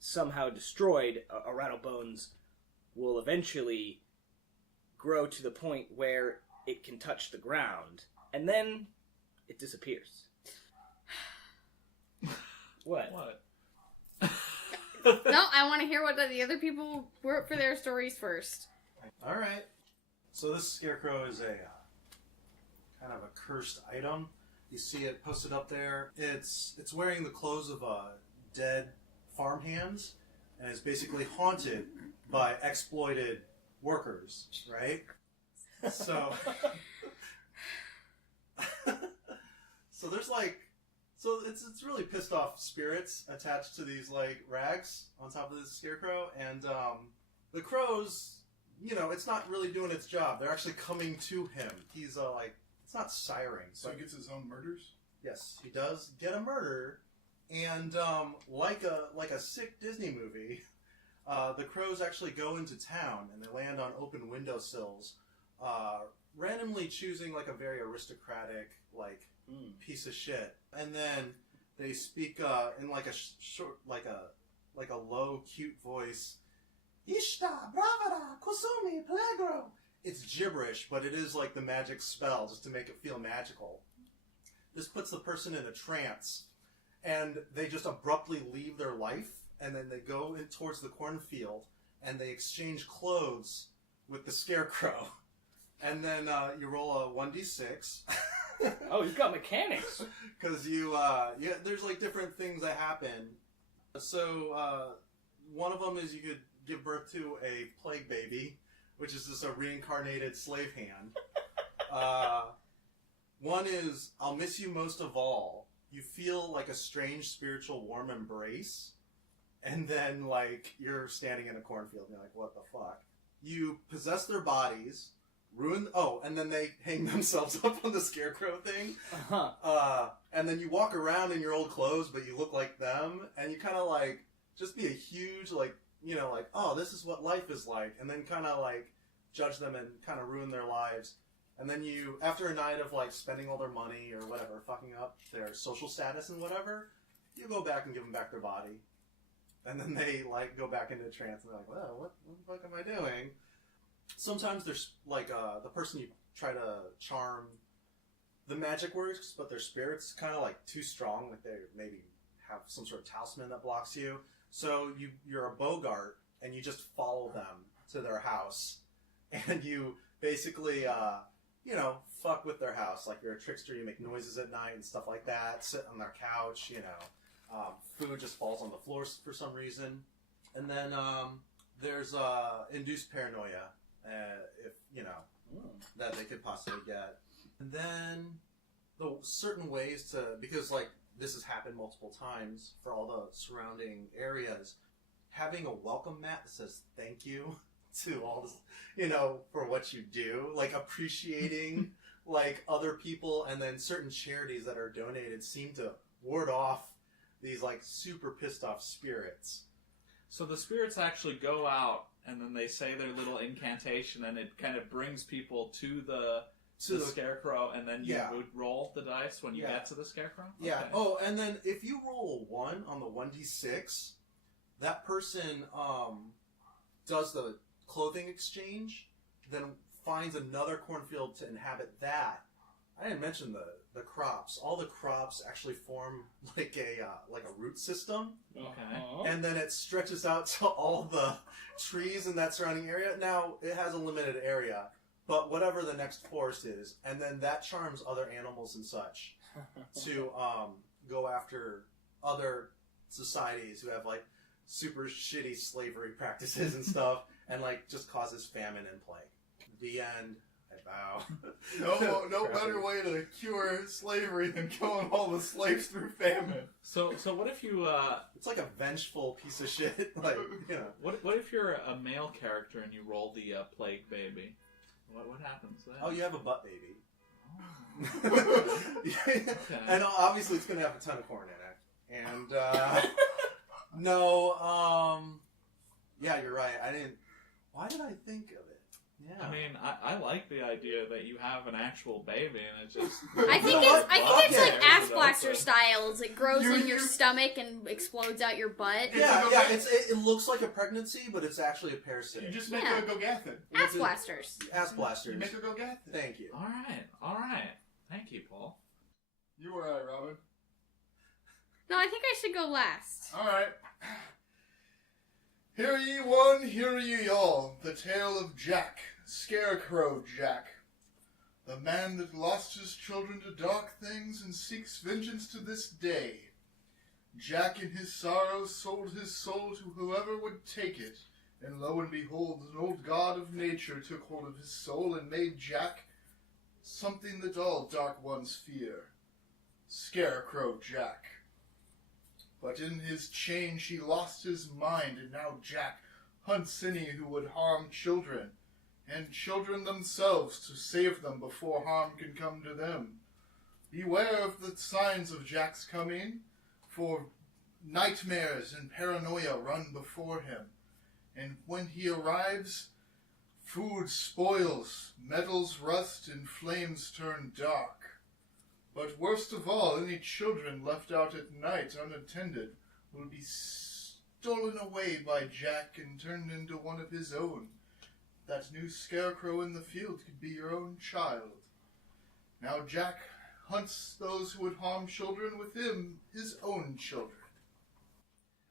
somehow destroyed, a Rattlebones will eventually grow to the point where it can touch the ground, and then it disappears. What? No, I want to hear what the other people wrote for their stories first. All right. So this scarecrow is a kind of a cursed item. You see it posted up there. It's wearing the clothes of dead farmhands, and it's basically haunted by exploited workers, right? So, it's really pissed off spirits attached to these rags on top of this scarecrow, and the crows, it's not really doing its job. They're actually coming to him. He's it's not siring. So he gets his own murders? Yes, he does get a murder, and like a sick Disney movie, the crows actually go into town and they land on open windowsills, randomly choosing a very aristocratic piece of shit, and then they speak in a short a low cute voice. Ishta bravada kusumi peligro. It's gibberish, but it is like the magic spell just to make it feel magical. This puts the person in a trance, and they just abruptly leave their life, and then they go in towards the cornfield, and they exchange clothes with the scarecrow. And then you roll a 1d6. Oh, you've got mechanics. Because there's different things that happen. So one of them is you could give birth to a plague baby, which is just a reincarnated slave hand. One is, I'll miss you most of all. You feel like a strange spiritual warm embrace, and then you're standing in a cornfield and you're like, what the fuck? You possess their bodies, and then they hang themselves up on the scarecrow thing. Uh-huh. And then you walk around in your old clothes, but you look like them, and you kind of just be a huge oh, this is what life is like, and then kind of judge them and kind of ruin their lives. And then you, after a night of spending all their money or whatever, fucking up their social status and whatever, you go back and give them back their body. And then they go back into a trance and they're like, well, what the fuck am I doing? Sometimes there's the person you try to charm, the magic works, but their spirit's kind of too strong, they maybe have some sort of talisman that blocks you. So you're a Bogart, and you just follow them to their house, and you basically fuck with their house. Like, you're a trickster, you make noises at night and stuff like that, sit on their couch, food just falls on the floor for some reason. And then there's induced paranoia, that they could possibly get. And then the certain ways because, like, this has happened multiple times for all the surrounding areas, having a welcome mat that says thank you to all this, for what you do, like appreciating like other people, and then certain charities that are donated seem to ward off these like super pissed off spirits. So the spirits actually go out and then they say their little incantation, and it kind of brings people to the Scarecrow, and then you would roll the dice when you get to the Scarecrow? Yeah. Okay. Oh, and then if you roll a 1 on the 1d6, that person does the clothing exchange, then finds another cornfield to inhabit that. I didn't mention the crops. All the crops actually form like a root system. Okay. And then it stretches out to all the trees in that surrounding area. Now, it has a limited area, but whatever the next forest is, and then that charms other animals and such to go after other societies who have like super shitty slavery practices and stuff, and like just causes famine and plague. The end. I bow. No better way to cure slavery than killing all the slaves through famine. So what if you It's like a vengeful piece of shit. Like, what if you're a male character and you roll the plague baby? What happens then? Oh, you have a butt baby. Okay. And obviously it's gonna have a ton of corn in it. And yeah, you're right. Why did I think of it? Yeah. I mean, I like the idea that you have an actual baby and it just... I think it's like ass Okay. blaster styles. It grows in your stomach and explodes out your butt. Yeah, it looks like a pregnancy, but it's actually a parasite. You just make her go Gathin. Ass blasters. Ass blasters. You make her go Gathin. Thank you. All right. Thank you, Paul. You were right, Robin. No, I think I should go last. Alright. Hear ye one, hear ye all, the tale of Jack, Scarecrow Jack, the man that lost his children to dark things and seeks vengeance to this day. Jack in his sorrow sold his soul to whoever would take it, and lo and behold, an old god of nature took hold of his soul and made Jack something that all dark ones fear. Scarecrow Jack. But in his change he lost his mind, and now Jack hunts any who would harm children, and children themselves to save them before harm can come to them. Beware of the signs of Jack's coming, for nightmares and paranoia run before him, and when he arrives, food spoils, metals rust, and flames turn dark. But worst of all, any children left out at night unattended will be stolen away by Jack and turned into one of his own. That new scarecrow in the field could be your own child. Now Jack hunts those who would harm children with him, his own children.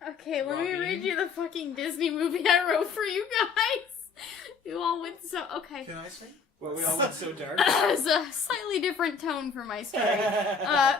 Okay, let me Robbie? read you the fucking Disney movie I wrote for you guys. You all went so... Okay. Can I say? Well, we all went so dark. It was a slightly different tone for my story.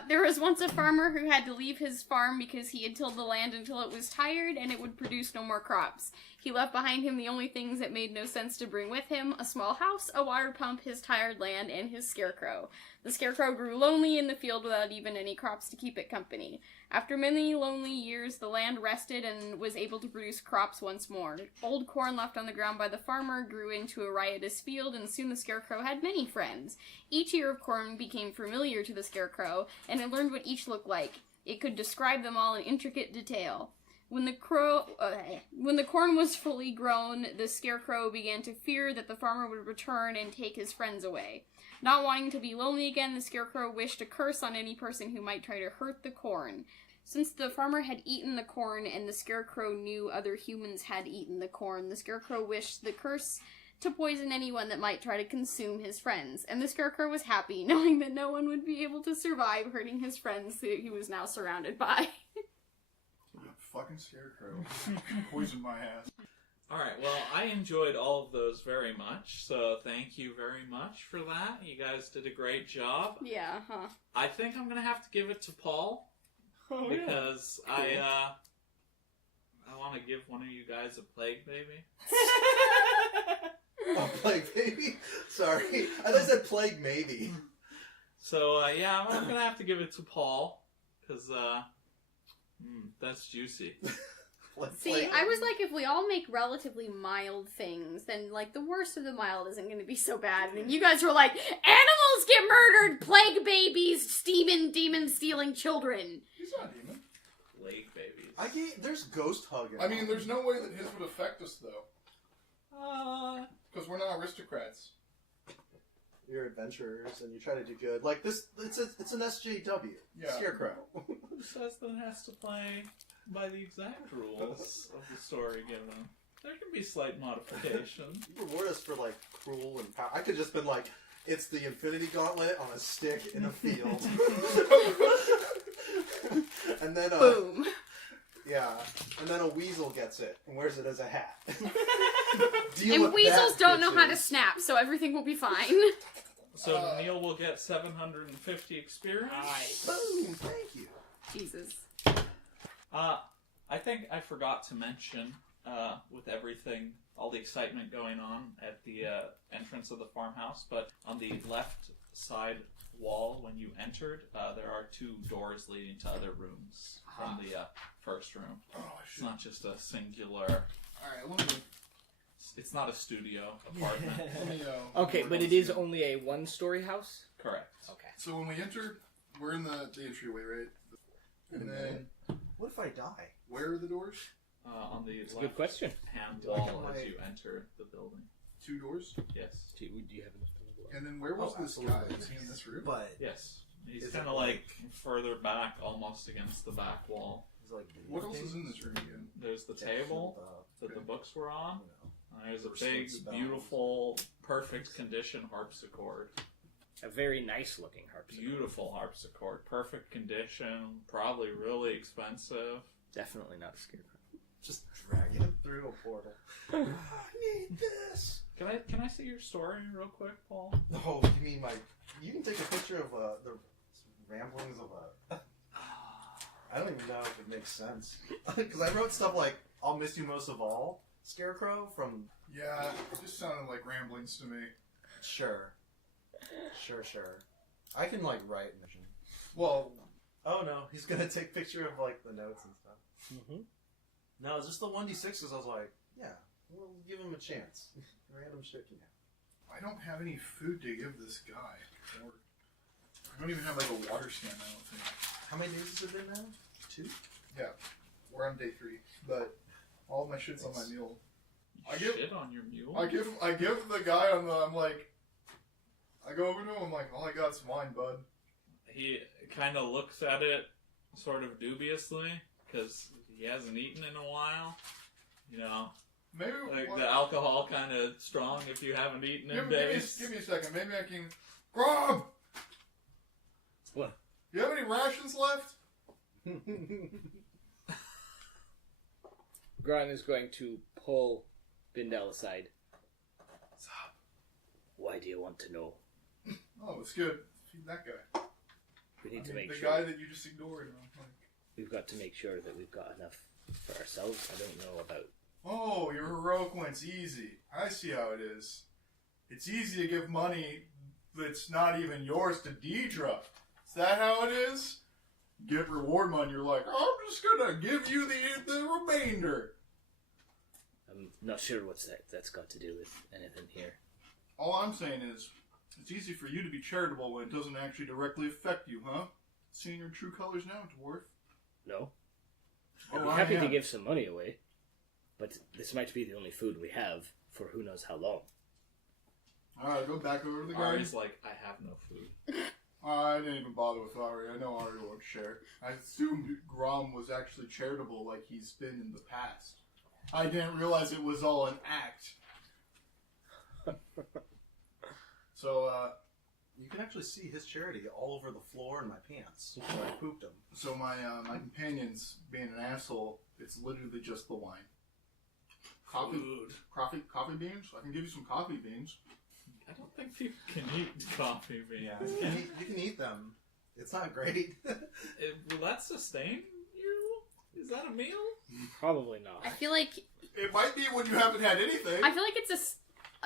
There was once a farmer who had to leave his farm because he had tilled the land until it was tired and it would produce no more crops. He left behind him the only things that made no sense to bring with him: a small house, a water pump, his tired land, and his scarecrow. The scarecrow grew lonely in the field without even any crops to keep it company. After many lonely years, the land rested and was able to produce crops once more. Old corn left on the ground by the farmer grew into a riotous field, and soon the scarecrow had many friends. Each ear of corn became familiar to the scarecrow, and it learned what each looked like. It could describe them all in intricate detail. When the corn was fully grown, the scarecrow began to fear that the farmer would return and take his friends away. Not wanting to be lonely again, the scarecrow wished a curse on any person who might try to hurt the corn. Since the farmer had eaten the corn and the scarecrow knew other humans had eaten the corn, the scarecrow wished the curse to poison anyone that might try to consume his friends. And the scarecrow was happy, knowing that no one would be able to survive hurting his friends that he was now surrounded by. You fucking scarecrow. Poison my ass. All right, well, I enjoyed all of those very much, so thank you very much for that. You guys did a great job. Yeah, huh. I think I'm going to have to give it to Paul, because I want to give one of you guys a plague baby. Oh, plague baby? Sorry. I thought I said plague maybe. So, yeah, I'm going to have to give it to Paul, because that's juicy. See, I was like, if we all make relatively mild things, then, like, the worst of the mild isn't going to be so bad. And then you guys were like, animals get murdered, plague babies, demon stealing children. He's not a demon. Plague babies. There's ghost hugging. I mean, there's no way that his would affect us, though. Because we're not aristocrats. You're adventurers and you try to do good. Like this, it's an SJW. Yeah. Scarecrow. Who says that has to play by the exact rules of the story given? There can be slight modifications. You reward us for like cruel and power. I could just been like, it's the Infinity Gauntlet on a stick in a field. And then Boom. yeah, and then a weasel gets it and wears it as a hat. Deal And with weasels that, don't know how to bitches. snap, so everything will be fine. So Neil will get 750 experience. Boom! Thank you. Jesus. I think I forgot to mention, with everything, all the excitement going on at the entrance of the farmhouse, but on the left side wall when you entered, there are 2 doors leading to other rooms from the first room. Oh, It's not just a singular. Alright, let me... It's not a studio apartment. Let me Okay, but it is only a one-story house? Correct. Okay. So when we enter, we're in the entryway, right? And then, What if I die? where are the doors? On the That's a left good question. hand Do I wall have as my- you enter the building. 2 doors? Yes. Do you have enough time? And then where was Oh, this guy? absolutely. Is he in this room? But Yes. He's Is kind it of like further back, almost against the back wall. it's like What else is in this room again? There's the table that the books were on. There's a Or big, spells. beautiful, perfect condition harpsichord. A very nice-looking harpsichord. Beautiful harpsichord. Perfect condition. Probably really expensive. Definitely not a scarecrow. Just dragging it through a portal. I need this. Can I see your story real quick, Paul? Oh, you mean my? You can take a picture of the ramblings of a. I don't even know if it makes sense because I wrote stuff like "I'll miss you most of all." Scarecrow from. Yeah, it just sounded like ramblings to me. Sure. I can like write. Well, Oh no, he's gonna take picture of like the notes and stuff. Mm-hmm. No, it's just the 1d6s. I was like, yeah, we'll give him a chance. Random shit can happen. I don't have any food to give this guy. Or, I don't even have like a water scan, I don't think. How many days has it been now? 2? We're on day 3. But all of my shit's on my mule. You I give- shit on your mule? I give the guy on the, I'm like, I go over to him, I'm like, all I got's wine, bud. He kind of looks at it sort of dubiously, because he hasn't eaten in a while. You know, Maybe, like the alcohol kind of strong if you haven't eaten in days. give me a second, maybe I can, Grog! What? You have any rations left? Gron is going to pull Bindel aside. Stop. Why do you want to know? Oh, it's good. Feed that guy. We need to I mean, make the sure. guy that you just ignored. And I'm like, We've got to make sure that we've got enough for ourselves. I don't know about. oh, your heroic one's easy. I see how it is. It's easy to give money that's not even yours to Deidre. Is that how it is? Get reward money, you're like, I'm just gonna give you the remainder. I'm not sure what's that's got to do with anything here. All I'm saying is, it's easy for you to be charitable when it doesn't actually directly affect you, huh? Seeing your true colors now, Dwarf. No. I'd Oh, be I happy am. to give some money away, but this might be the only food we have for who knows how long. Alright, go back over to the garden. Ari's like, I have no food. I didn't even bother with Ari. I know Ari won't share. I assumed Grom was actually charitable like he's been in the past. I didn't realize it was all an act. So, You can actually see his charity all over the floor in my pants. Where I pooped him. so my companion's being an asshole. It's literally just the wine. Coffee, Food. coffee beans? I can give you some coffee beans. I don't think people can eat coffee beans. Yeah, you can eat them. It's not great. Will that sustain you? Is that a meal? Probably not. I feel like It might be when you haven't had anything. I feel like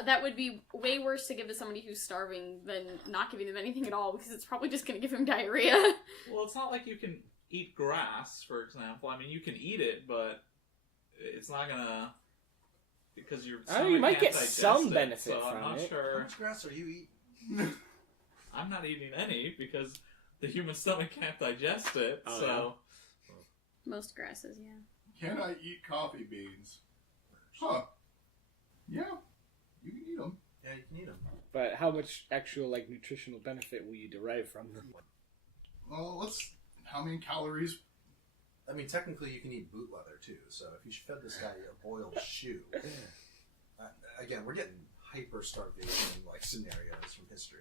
that would be way worse to give to somebody who's starving than not giving them anything at all, because it's probably just going to give him diarrhea. Well, it's not like you can eat grass, for example. I mean, you can eat it, but it's not gonna, because your stomach you might can't get digest some it, benefit so I'm from not it. How sure. much grass are you eating? I'm not eating any because the human stomach can't digest it. Oh, so Most grasses, yeah. Can I eat coffee beans? Huh. Yeah. You can eat them. Yeah, you can eat them. But how much actual nutritional benefit will you derive from them? Well, how many calories? I mean, technically, you can eat boot leather too. So if you fed this guy a boiled shoe, again, we're getting hyper starvation scenarios from history.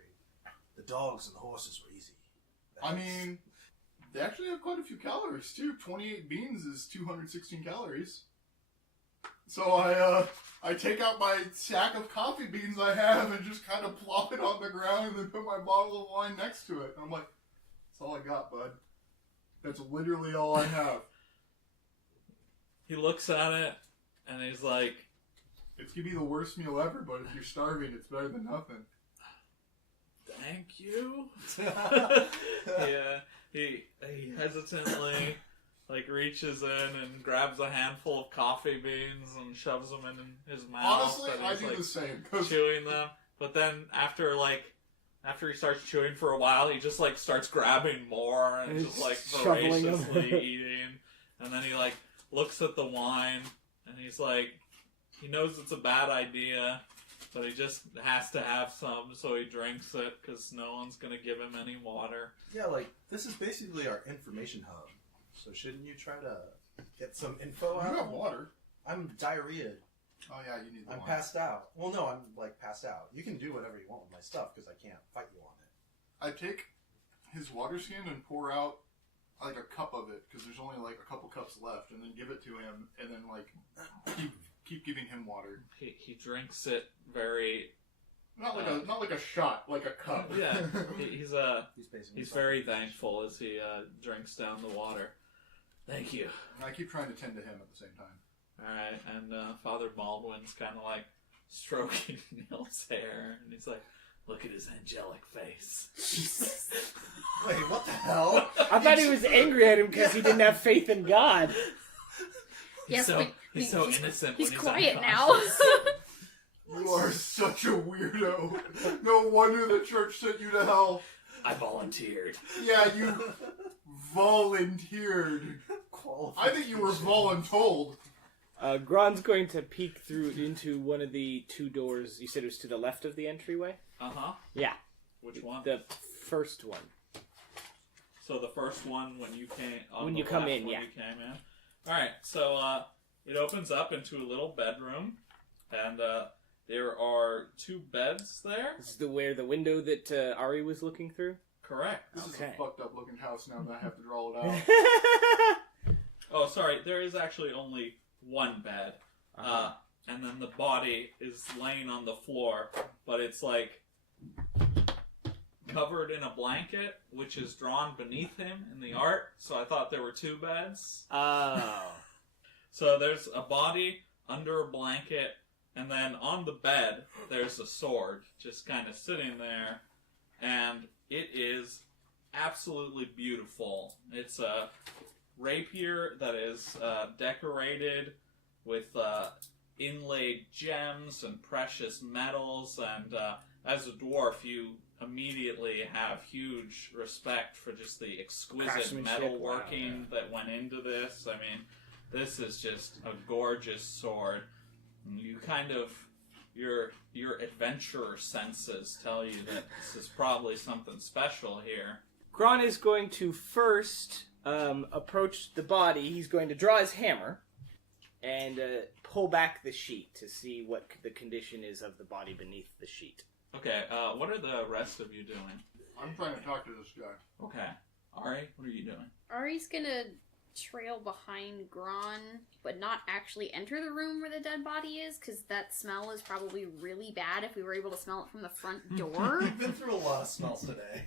The dogs and the horses were easy. I mean, they actually have quite a few calories too. 28 beans is 216 calories. So I take out my sack of coffee beans I have and just kind of plop it on the ground and then put my bottle of wine next to it. And I'm like, that's all I got, bud. That's literally all I have. he looks at it and he's like, It's gonna be the worst meal ever, but if you're starving, it's better than nothing. "Thank you." Yeah, he hesitantly reaches in and grabs a handful of coffee beans and shoves them in his mouth. Honestly, and I he's, do the same. 'Cause chewing them, but then after he starts chewing for a while, he just starts grabbing more and And just he's shoveling them. voraciously eating. And then he looks at the wine and he's he knows it's a bad idea, but he just has to have some, so he drinks it because no one's gonna give him any water. Yeah, this is basically our information hub. So shouldn't you try to get some info you out? have water. I'm diarrheaed. Oh yeah, you need the I'm wine. passed out. Well, no, I'm passed out. You can do whatever you want with my stuff because I can't fight you on it. I take his water skin and pour out a cup of it because there's only a couple cups left, and then give it to him, and then keep giving him water. He drinks it very. Not like a shot, like a cup. Yeah, he's Basically he's very thankful as he drinks down the water. Thank you. And I keep trying to tend to him at the same time. All right, and Father Baldwin's kind of stroking Neil's hair, and he's like, "Look at his angelic face." Wait, what the hell? I thought he was angry at him because he didn't have faith in God. He's Yes, so but he's so innocent. He's when quiet now. unconscious. You are such a weirdo. No wonder the church sent you to hell. I volunteered. Yeah, you volunteered. I think you were voluntold. Gron's going to peek into one of the two doors. You said it was to the left of the entryway? Yeah. Which one? The first one. So the first one when you came. When you come in, when yeah. You came in. All right. So it opens up into a little bedroom, and there are two beds there. This is where the window that Ari was looking through? Correct. This is Okay. a fucked up looking house now that I have to draw it out. Oh, sorry. There is actually only one bed, and then the body is laying on the floor, but it's covered in a blanket, which is drawn beneath him in the art. So I thought there were two beds. Oh. So there's a body under a blanket, and then on the bed there's a sword just kind of sitting there, and it is absolutely beautiful. It's a rapier that is decorated with inlaid gems and precious metals, and as a dwarf you immediately have huge respect for just the exquisite Craftsmanship, metalworking that went into this. I mean, this is just a gorgeous sword. You kind of, your adventurer senses tell you that this is probably something special here. Gron is going to first approach the body. He's going to draw his hammer and pull back the sheet to see what the condition is of the body beneath the sheet. Okay, what are the rest of you doing? I'm trying to talk to this guy. Okay. Ari, what are you doing? Ari's gonna trail behind Gron, but not actually enter the room where the dead body is? Because that smell is probably really bad if we were able to smell it from the front door. We've been through a lot of smells today.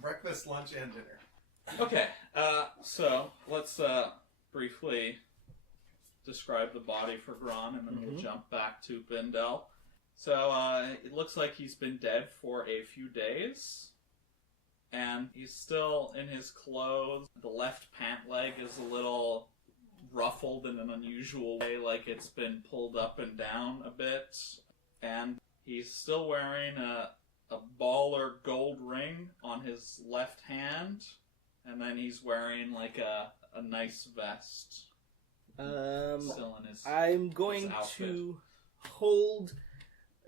Breakfast, lunch, and dinner. Okay, so let's briefly describe the body for Gron, and then we'll jump back to Bindel. So it looks like he's been dead for a few days, and he's still in his clothes. The left pant leg is a little ruffled in an unusual way, like it's been pulled up and down a bit, and he's still wearing a baller gold ring on his left hand. And then he's wearing like a nice vest. Still in his, I'm going to hold.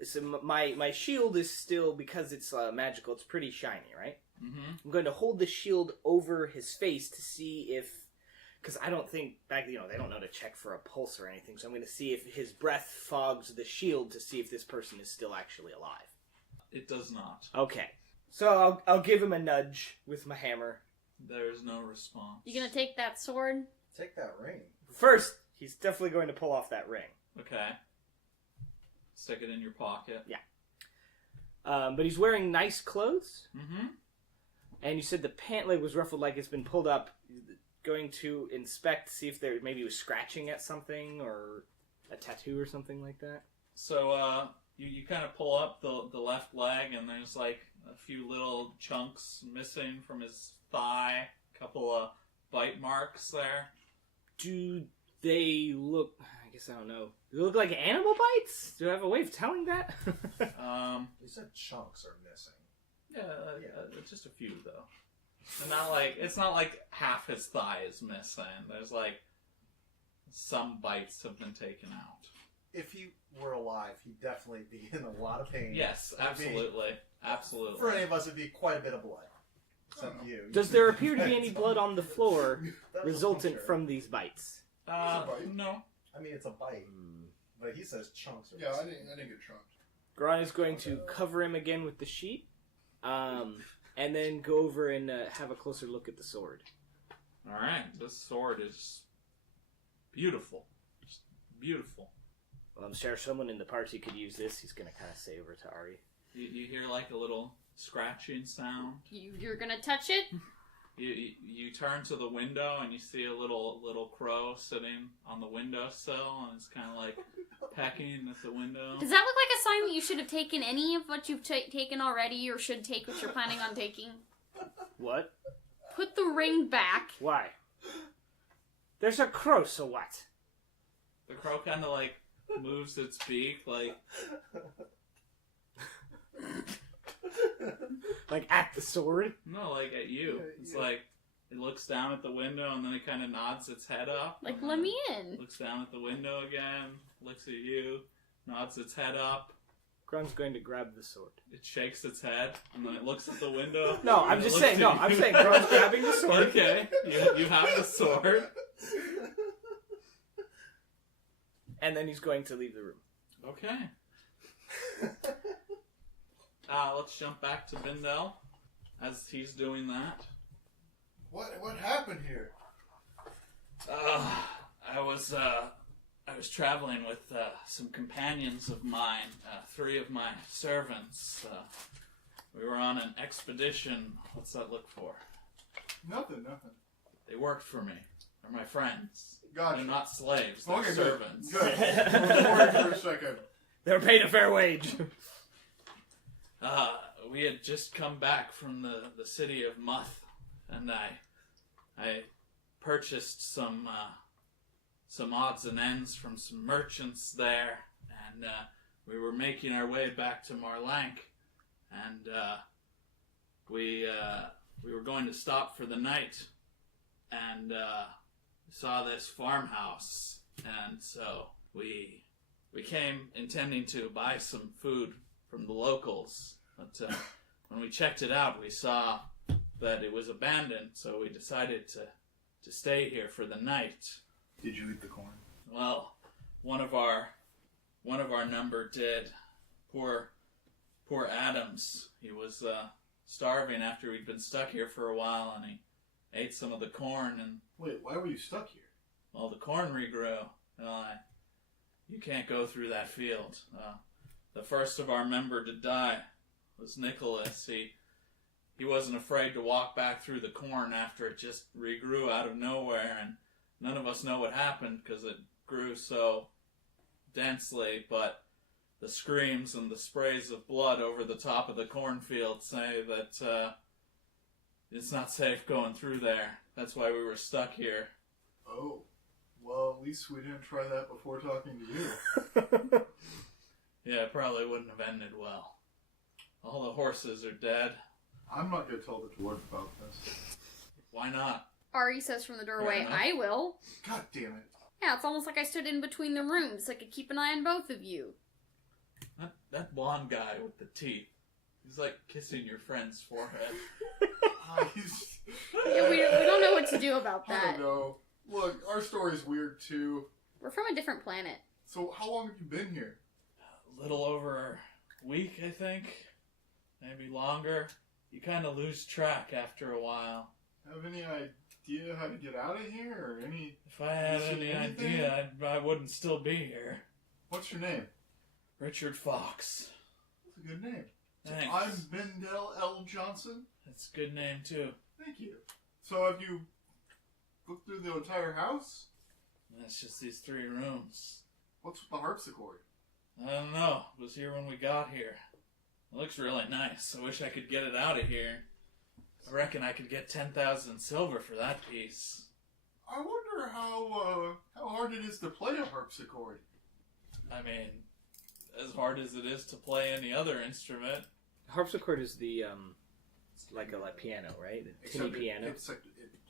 So my shield is still, because it's magical. It's pretty shiny, right? Mm-hmm. I'm going to hold the shield over his face to see if, because I don't think back. They don't know to check for a pulse or anything. So I'm going to see if his breath fogs the shield to see if this person is still actually alive. It does not. Okay, so I'll give him a nudge with my hammer. There's no response. You gonna take that sword? Take that ring. First, he's definitely going to pull off that ring. Okay. Stick it in your pocket. Yeah. But he's wearing nice clothes. Mm-hmm. And you said the pant leg was ruffled, like it's been pulled up. Going to inspect, see if there maybe was scratching at something or a tattoo or something like that. So you kind of pull up the left leg, and there's like a few little chunks missing from his thigh. A couple of bite marks there. Do they look... I guess I don't know. Do they look like animal bites? Do I have a way of telling that? You said chunks are missing. Yeah, just a few though. It's not like half his thigh is missing. There's like some bites have been taken out. If he were alive, he'd definitely be in a lot of pain. Yes, absolutely. Absolutely. For any of us, it'd be quite a bit of blood. Except you. Does there appear to be any blood on the floor resultant from these bites? No. I mean, it's a bite. But he says chunks are Yeah, I missing. didn't get trumped. Gron is going to cover him again with the sheet, and then go over and have a closer look at the sword. Alright, this sword is beautiful. Just beautiful. Well, I'm sure someone in the party could use this. He's going to kind of say over to Ari. You hear like a little scratching sound. You're gonna touch it? You turn to the window and you see a little crow sitting on the windowsill, and it's kind of like pecking at the window. Does that look like a sign that you should have taken any of what you've taken already, or should take what you're planning on taking? What? Put the ring back. Why? There's a crow, so what? The crow kind of like moves its beak, like Like at the sword? no, like at you. It's like it looks down at the window and then it kind of nods its head up. Like, and let then me in. Looks down at the window again, looks at you, nods its head up. Gron's going to grab the sword. It shakes its head and then it looks at the window. No, I'm and just it saying, looks no, at I'm you. saying Gron's grabbing the sword. Okay, you have the sword. And then he's going to leave the room. Okay. Let's jump back to Bindel as he's doing that. What happened here? I was traveling with some companions of mine, 3 of my servants. We were on an expedition. What's that look for? Nothing. They worked for me. They're my friends. Gotcha. They're not slaves. They're Okay, good. servants. Good. I was worried for a second. They're paid a fair wage. We had just come back from the city of Muth, and I purchased some odds and ends from some merchants there, and we were making our way back to Marlank, and we were going to stop for the night, and saw this farmhouse, and so we came intending to buy some food from the locals, but when we checked it out, we saw that it was abandoned, so we decided to stay here for the night. Did you eat the corn? Well, one of our number did. Poor Adams. He was starving after he'd been stuck here for a while, and ate some of the corn, and Wait, why were you stuck here? well, the corn regrew. You can't go through that field. The first of our member to die was Nicholas. He wasn't afraid to walk back through the corn after it just regrew out of nowhere, and none of us know what happened because it grew so densely, but the screams and the sprays of blood over the top of the cornfield say that it's not safe going through there. That's why we were stuck here. Oh. Well, at least we didn't try that before talking to you. Yeah, it probably wouldn't have ended well. All the horses are dead. I'm not going to tell the dwarf about this. Why not? Ari says from the doorway, enough. I will. God damn it. Yeah, it's almost like I stood in between the rooms so I could keep an eye on both of you. That blonde guy with the teeth. He's like kissing your friend's forehead. Yeah, we don't know what to do about I that. don't know. Look, our story's weird too. We're from a different planet. So how long have you been here? A little over a week, I think. Maybe longer. You kind of lose track after a while. Have any idea how to get out of here, or any... If I had You see any anything? idea, I wouldn't still be here. What's your name? Richard Fox. That's a good name. Thanks. I'm Bendel L. Johnson. That's a good name, too. Thank you. So have you looked through the entire house? That's just these 3 rooms. What's with the harpsichord? I don't know. It was here when we got here. It looks really nice. I wish I could get it out of here. I reckon I could get 10,000 silver for that piece. I wonder how hard it is to play a harpsichord. I mean, as hard as it is to play any other instrument. Harpsichord is the like a piano, right? The tinny Except piano. it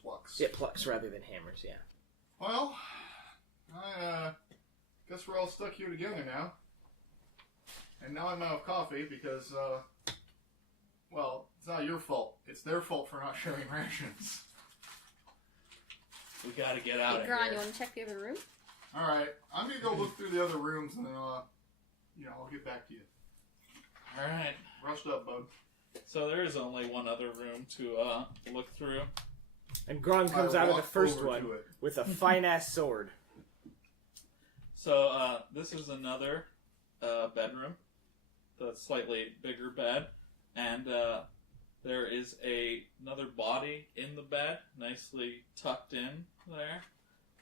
plucks. It plucks rather than hammers. Yeah. Well, I guess we're all stuck here together now. And now I'm out of coffee because, well, it's not your fault. It's their fault for not sharing rations. We gotta get out Hey, of Gron, here. you want to check the other room? Alright, I'm gonna go look through the other rooms and then, I'll get back to you. Alright. Rushed up, bud. So there is only one other room to look through. And Gron comes I out of the walk first over one to it. with a fine ass sword. So this is another bedroom. The slightly bigger bed. And there is another body in the bed, nicely tucked in there.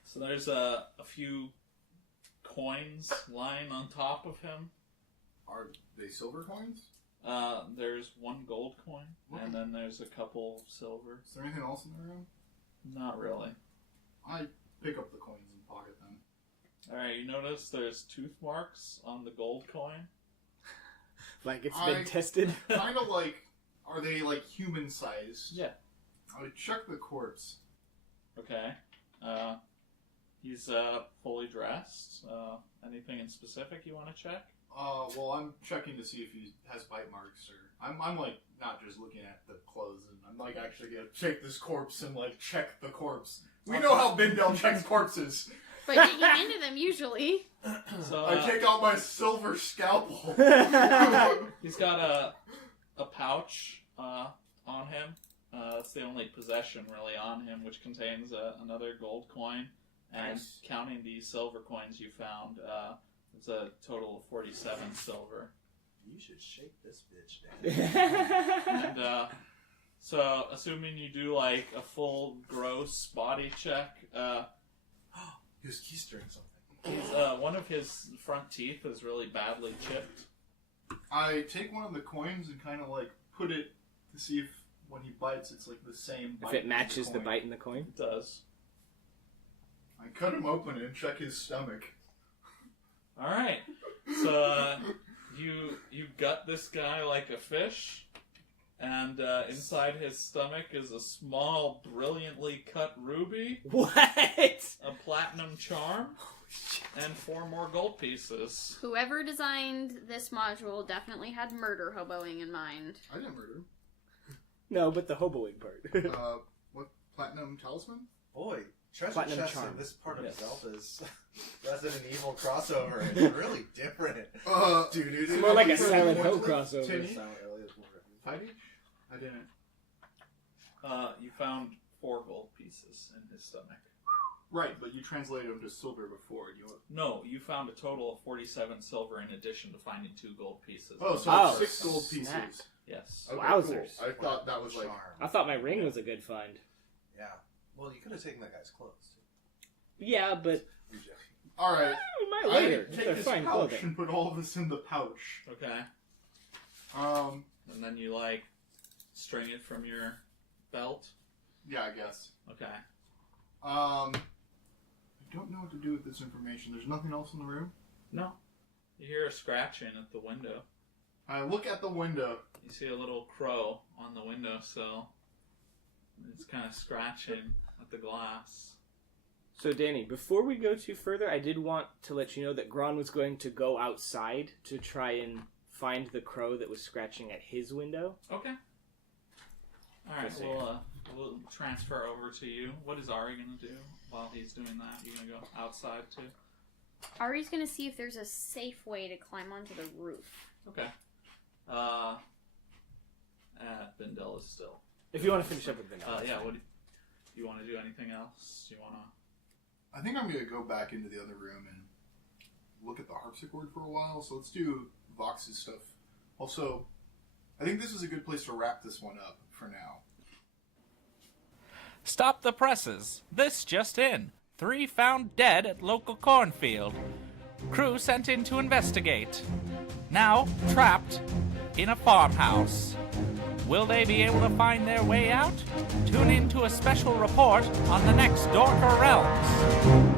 So there's a few coins lying on top of him. Are they silver coins? There's 1 gold coin, and then there's a couple silver. Is there anything else in the room? Not really. I pick up the coins and pocket them. Alright, you notice there's tooth marks on the gold coin? Like it's been tested. Kind of like, are they like human sized? Yeah. I would check the corpse. Okay. He's fully dressed. Anything in specific you want to check? Well, I'm checking to see if he has bite marks, or I'm like not just looking at the clothes, and I'm like actually gonna take this corpse and like check the corpse. We know how Bindel checks corpses. But you get into them usually. So I take out my silver scalpel. he's got a pouch on him. That's the only possession really on him, which contains another gold coin. And Nice. counting the silver coins you found, it's a total of 47 silver. You should shake this bitch down. And so, assuming you do like a full gross body check, He's keystering something. he's, one of his front teeth is really badly chipped. I take one of the coins and kind of like put it to see if when he bites, it's like the same bite. If it matches as the coin. bite in the coin. It does. I cut him open and check his stomach. All right. So you gut this guy like a fish, and inside his stomach is a small, brilliantly cut ruby, What? a platinum charm, and 4 more gold pieces. Whoever designed this module definitely had murder hoboing in mind. I didn't murder No, but the hoboing part. him. What platinum talisman? Boy, treasure Platinum chest charm. in this part of Yes. Zelda's Resident Evil crossover is really different. It's more like a Silent Hill crossover. Tinny? Silent Hill is more- Five each? I didn't. You found 4 gold pieces in his stomach. Right, but you translated them to silver before. No, you found a total of 47 silver in addition to finding 2 gold pieces. Oh, so Oh, 6 gold pieces. snap. Yes. Okay, Wowzers. cool. I thought that was like... Charm. I thought my ring was a good find. Yeah. Well, you could have taken that guy's clothes too. Yeah, but You're joking. Alright, we might later. I take They're this fine pouch clothing. and put all of this in the pouch. Okay. And then you, string it from your belt. yeah, I guess. Okay. I don't know what to do with this information. There's nothing else in the room? No. You hear a scratching at the window. I look at the window. You see a little crow on the windowsill. It's kind of scratching at the glass. So, Danny, before we go too further, I did want to let you know that Gron was going to go outside to try and find the crow that was scratching at his window. Okay. Alright, Just we'll transfer over to you. What is Ari going to do while he's doing that? You going to go outside too? Ari's gonna see if there's a safe way to climb onto the roof. Okay. Bindel is still. If you want to finish up with Vanilla. Yeah, what do you want to do? Anything else? You want to... I think I'm going to go back into the other room and look at the harpsichord for a while. So let's do Vox's stuff. Also, I think this is a good place to wrap this one up for now. Stop the presses. This just in. 3 found dead at local cornfield. Crew sent in to investigate. Now trapped in a farmhouse. Will they be able to find their way out? Tune in to a special report on the next Dorker Realms.